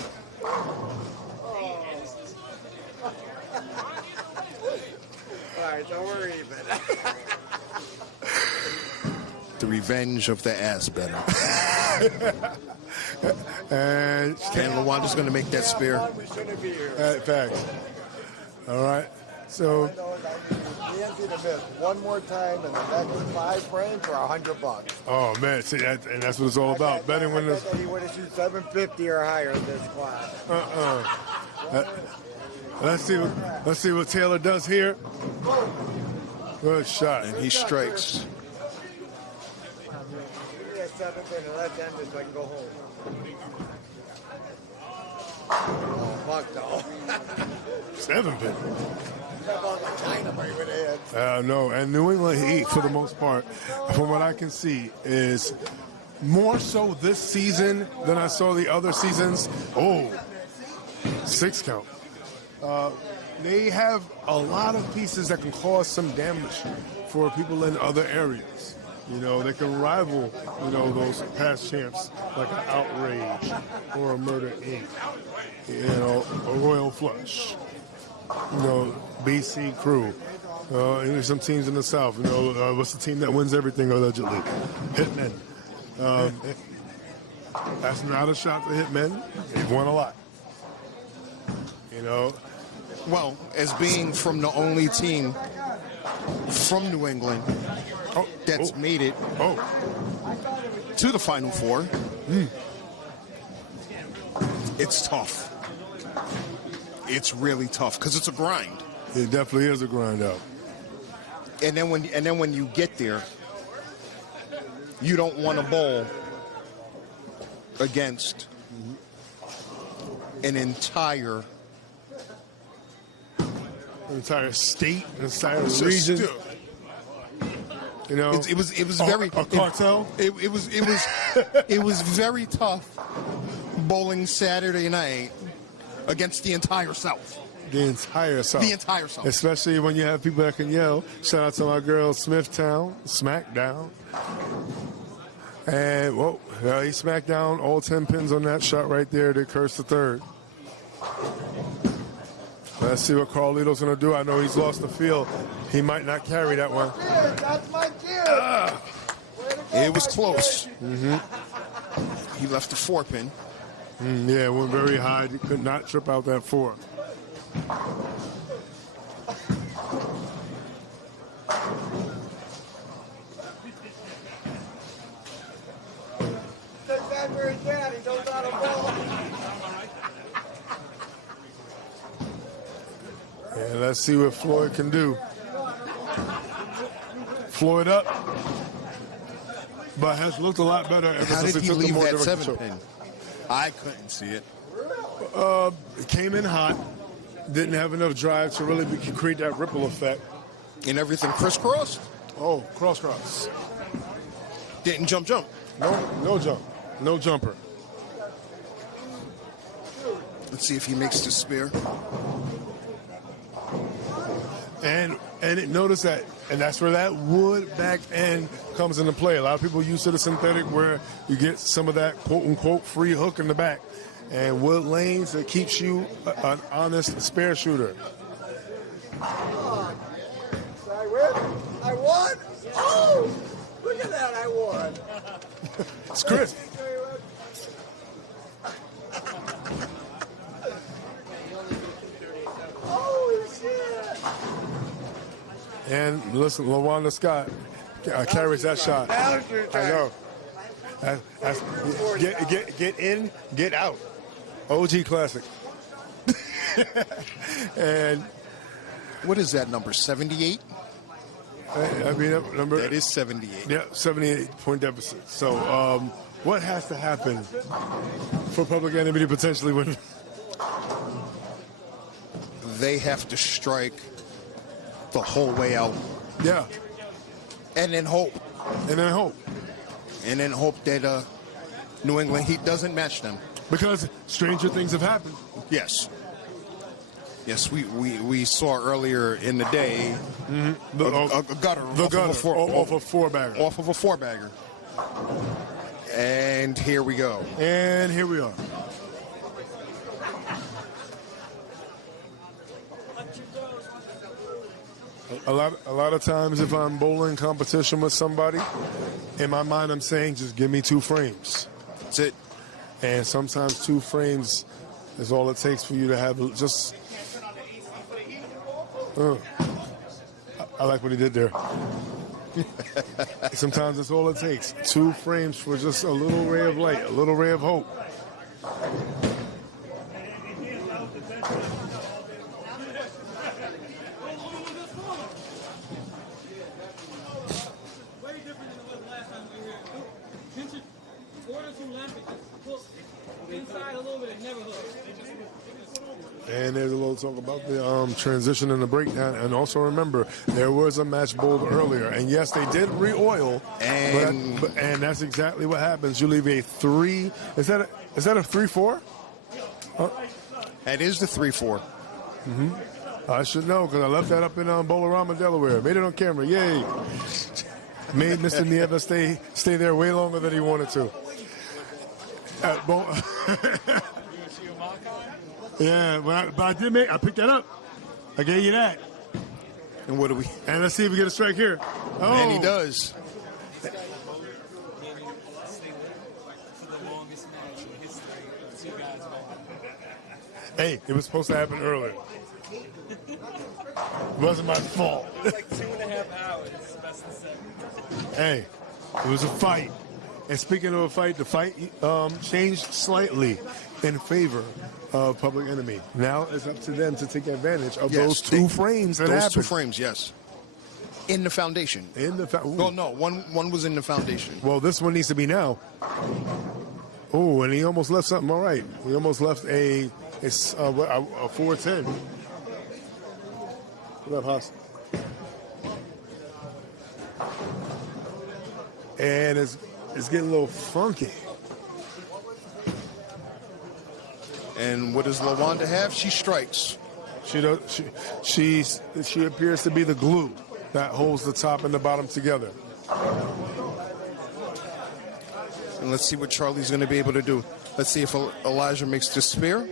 All right, so we're even. The revenge of the ass better. And Lawanda's going to make that spare. We shouldn't be here. fact. All right. So, The empty to miss one more time in the next 5 frames for $100. oh man, see that, and that's what it's all about. Betting I winners. bet that he would have shoot 750 or higher in this class. Let's see what Taylor does here. Good shot. And he strikes. Give me a 7th and let's end this so I can go home. Oh, fuck no. 750. China No, and New England Heat, for the most part, from what I can see, is more so this season than I saw the other seasons. Oh, 6 count. They have a lot of pieces that can cause some damage for people in other areas. You know, they can rival, you know, those past champs like an Outrage or a Murder Inc., you know, a Royal Flush, you know, BC Crew. There's some teams in the South, you know, what's the team that wins everything allegedly? Hitmen. That's not a shot to Hitmen. They've won a lot. You know, Well, as being from the only team from New England that's made it to the Final Four, it's tough. It's really tough because it's a grind. it definitely is a grind out. And then when you get there, you don't want to bowl against an entire state, entire It's region. just- You know, it was very a cartel. It was very tough bowling Saturday night against the entire South. The entire South. The entire South. Especially when you have people that can yell. Shout out to my girl Smithtown, Smackdown. And, whoa, he smacked down all 10 pins on that shot right there to curse the third. Let's see what Carlito's going to do. I know he's lost the field. He might not carry that one. That's my kid. It was close. He left the 4-pin. Yeah, it went very high. He could not trip out that 4. Take that where he can. He knows how to ball. And let's see what Floyd can do. Floyd up, but has looked a lot better ever How since did he he took the leave more that direct 7-pin? I couldn't see it. It came in hot, didn't have enough drive to really create that ripple effect. And everything crisscrossed? Oh, cross. Didn't jump. No jump. No jumper. Let's see if he makes the spear. And notice that, and that's where that wood back end comes into play. A lot of people use the synthetic where you get some of that quote-unquote free hook in the back. And wood lanes, it keeps you an honest spare shooter. I won? Oh! Look at that, I won. It's crisp. Holy shit! And listen, LaWanda Scott carries that shot. I know. Get in, get out. OG classic. And What is that number, 78? I mean, number That is 78. yeah, 78-point deficit. So, what has to happen for Public Enemy to potentially win? They have to strike the whole way out. Yeah, And then hope. and then hope. And then hope that New England Heat doesn't match them. Because stranger things have happened. Yes. Yes, we saw earlier in the day a gutter, Off a four-bagger. off of a 4-bagger. And here we go. And here we are. A lot of times if I'm bowling competition with somebody, in my mind I'm saying just give me 2 frames. That's it. And sometimes 2 frames is all it takes for you to have just... I like what he did there. Sometimes that's all it takes. 2 frames for just a little ray of light, a little ray of hope. And there's a little talk about the transition and the breakdown. And also remember, there was a match bowled earlier. And yes, they did re-oil. And that's exactly what happens. You leave a 3. Is that a 3-4? That is the 3-4. I should know because I left that up in Bolorama, Delaware. Made it on camera. Yay. Made Mr. Nieva stay there way longer than he wanted to. Yeah, but I did I picked that up. I gave you that. And what do we? And let's see if we get a strike here. Oh. And he does. Hey, it was supposed to happen earlier. It wasn't my fault. It was like 2.5 hours. Best of 7. Hey, it was a fight. And speaking of a fight, the fight changed slightly in favor of Public Enemy. Now it's up to them to take advantage of those 2 frames that Those happened. 2 frames, yes. In the foundation. Well, no, one was in the foundation. Well, this one needs to be now. Oh, and he almost left something all right. He almost left a 410. What up, Haas? And it's getting a little funky. And what does LaWanda have? She strikes. She appears to be the glue that holds the top and the bottom together. And let's see what Charlie's going to be able to do. Let's see if Elijah makes the spear.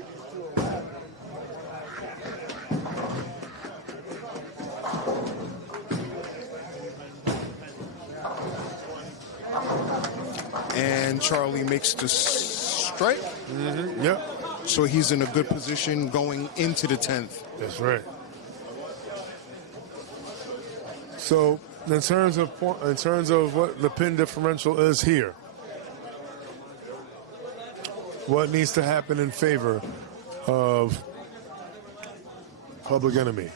And Charlie makes the strike. Yep, So he's in a good position going into the 10th. that's right. So in terms of what the pin differential is here, what needs to happen in favor of Public Enemy?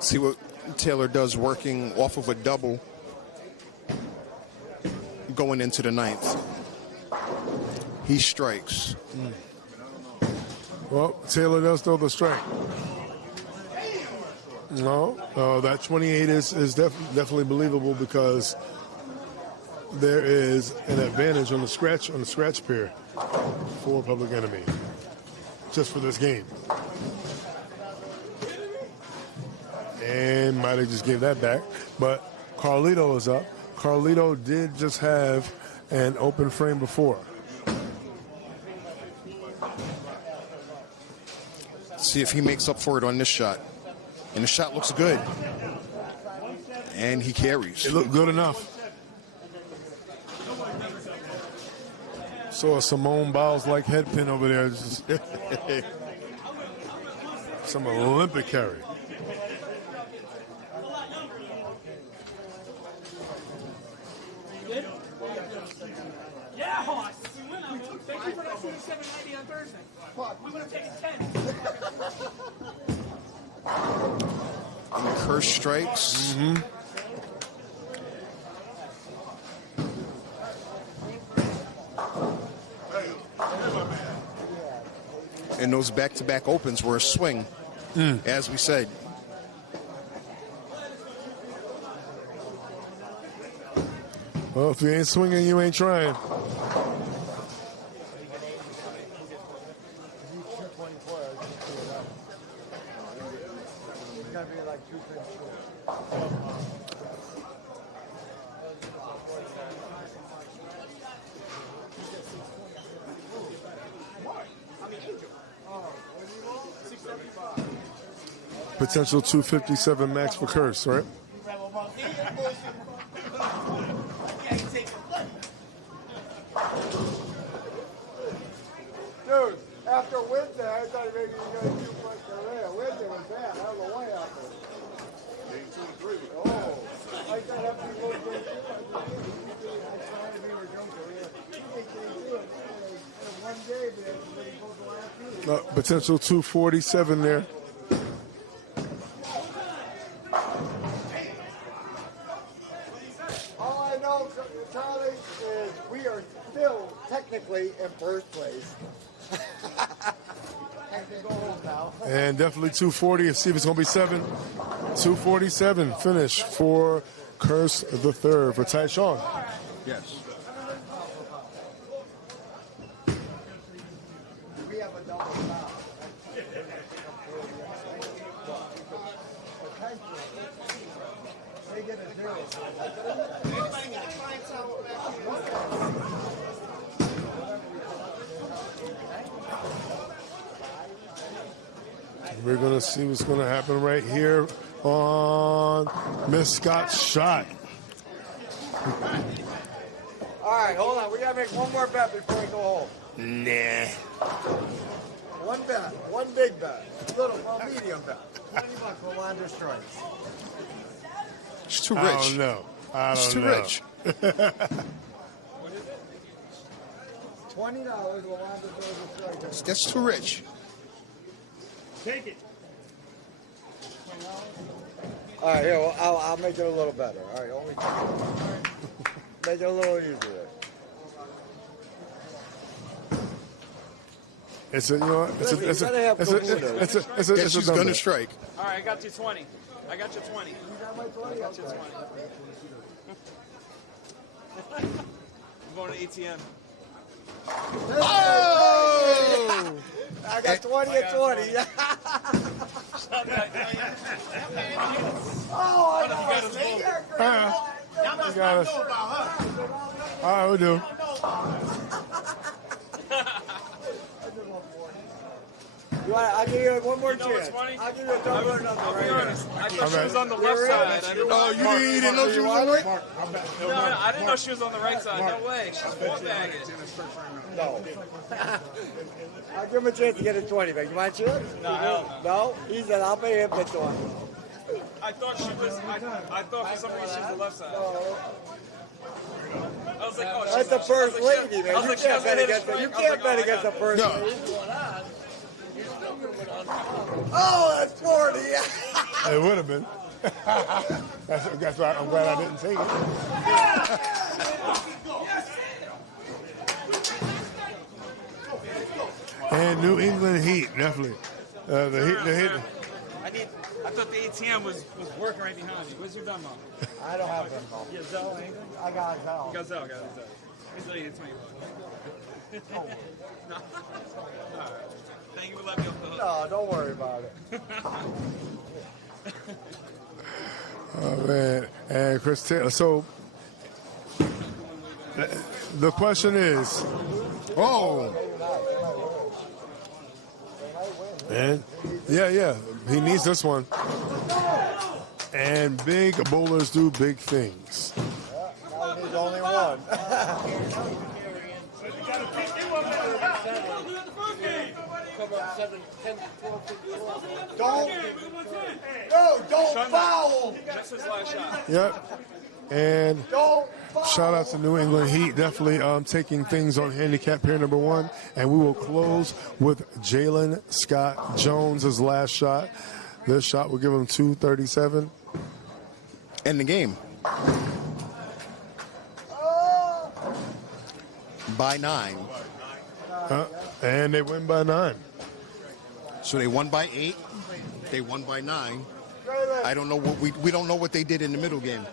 See what Taylor does working off of a double going into the 9th. He strikes. Well, Taylor does throw the strike. No, that 28 is definitely believable because there is an advantage on the scratch pair for Public Enemy just for this game. And might have just gave that back, but Carlito is up. Carlito did just have an open frame before. See if he makes up for it on this shot. And the shot looks good. And he carries. It looked good enough. So a Simone Biles-like head pin over there. Just some Olympic carry. Yeah, Hoss. Thank you for not shooting 790 on Thursday. We would have taken 10. And Kersh strikes. And those back-to-back opens were a swing, as we said. Well, if you ain't swinging, you ain't trying. Potential 257 max for Curse, right? Dude, after Wednesday, I thought maybe you were going to do much career. Wednesday was bad. I don't know why happened. Oh, I thought after you go to day 2, I thought we were doing career. You think they do it. One day, but everybody goes the last 2. Potential 247 there. All I know, Charlie, is we are still technically in first place. I can go home now. And definitely 240. See if it's going to be 7. 247 finish for Curse the Third for Tyshawn. Yes. We have a double foul. They get a 0. We're going to see what's going to happen right here on Miss Scott's shot. All right, hold on. We got to make one more bet before we go home. Nah. One bet. One big bet. Little, medium bet. $20 for Wander strikes. It's too rich. I don't know. It's too rich. What is it? $20 Wander throws a strike. That's too rich. Take it. All right, here, well, I'll make it a little better. All right, only make it a little easier. It's a, you know, it's She's a going to strike. All right, I got you 20. I got you 20. You got my 20? I got you 20. I'm going to ATM. Oh! I got 20 and 20. Oh, I know. You got us. All right, we do. I'll give you one more You know chance. what's funny? I'll give you a double or nothing I'll right be now. honest. I thought she was on the left side. I didn't know. Oh, you didn't know she was on the right? No, I didn't know she was on the right side. No way. She's one bagging. No. I'll give him a chance to get a 20 back. You want a chance? No, hell No? He said, I'll pay him the 20. I thought she was. I thought for some reason she was the left side. I was like, oh, That's the first lady, I man. was You like, she can't doesn't bet hit a against strike. You I was can't like, bet oh, against the first No. lady. Oh, that's 40. It would have been. That's why I'm glad I didn't take it. And New England Heat, definitely. The Heat. I thought the ATM was working right behind you. Where's your Venmo? I don't have them. You have Zelle, anything? I got Zell. Got Zelle, got Zelle. He's letting you $20. No. All right. Thank you for letting me off the hook. No, don't worry about it. Oh, man. And Chris Taylor. So the question is, and yeah, he needs this one. And big bowlers do big things. Now he's only one. Don't foul. That's his last shot. Yep. And Don't foul. shout out to New England Heat, definitely taking things on handicap pair number one. And we will close with Jalen Scott Jones' last shot. This shot will give him 237. End the game. By 9. And they win by 9. So they won by 8. They won by 9. I don't know what we don't know what they did in the middle game.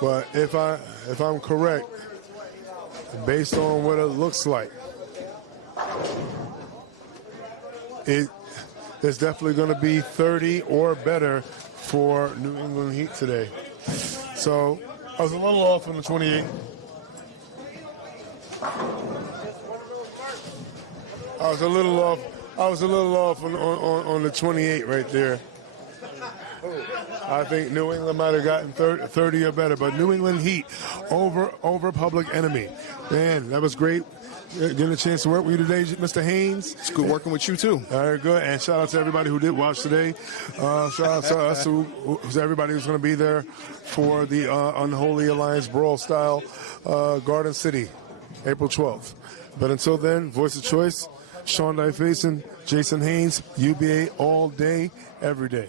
But if I'm correct, based on what it looks like, it's definitely going to be 30 or better for New England Heat today. So I was a little off on the 28. I was a little off on the 28 right there. I think New England might have gotten 30 or better, but New England Heat over Public Enemy. Man, that was great. Getting a chance to work with you today, Mr. Haynes. It's good working with you too. All right, good. And shout out to everybody who did watch today. Shout out to us to everybody who's going to be there for the Unholy Alliance Brawl Style Garden City, April 12th. But until then, Voice of Choice, Sean Dyfason, Jason Haynes, UBA all day, every day.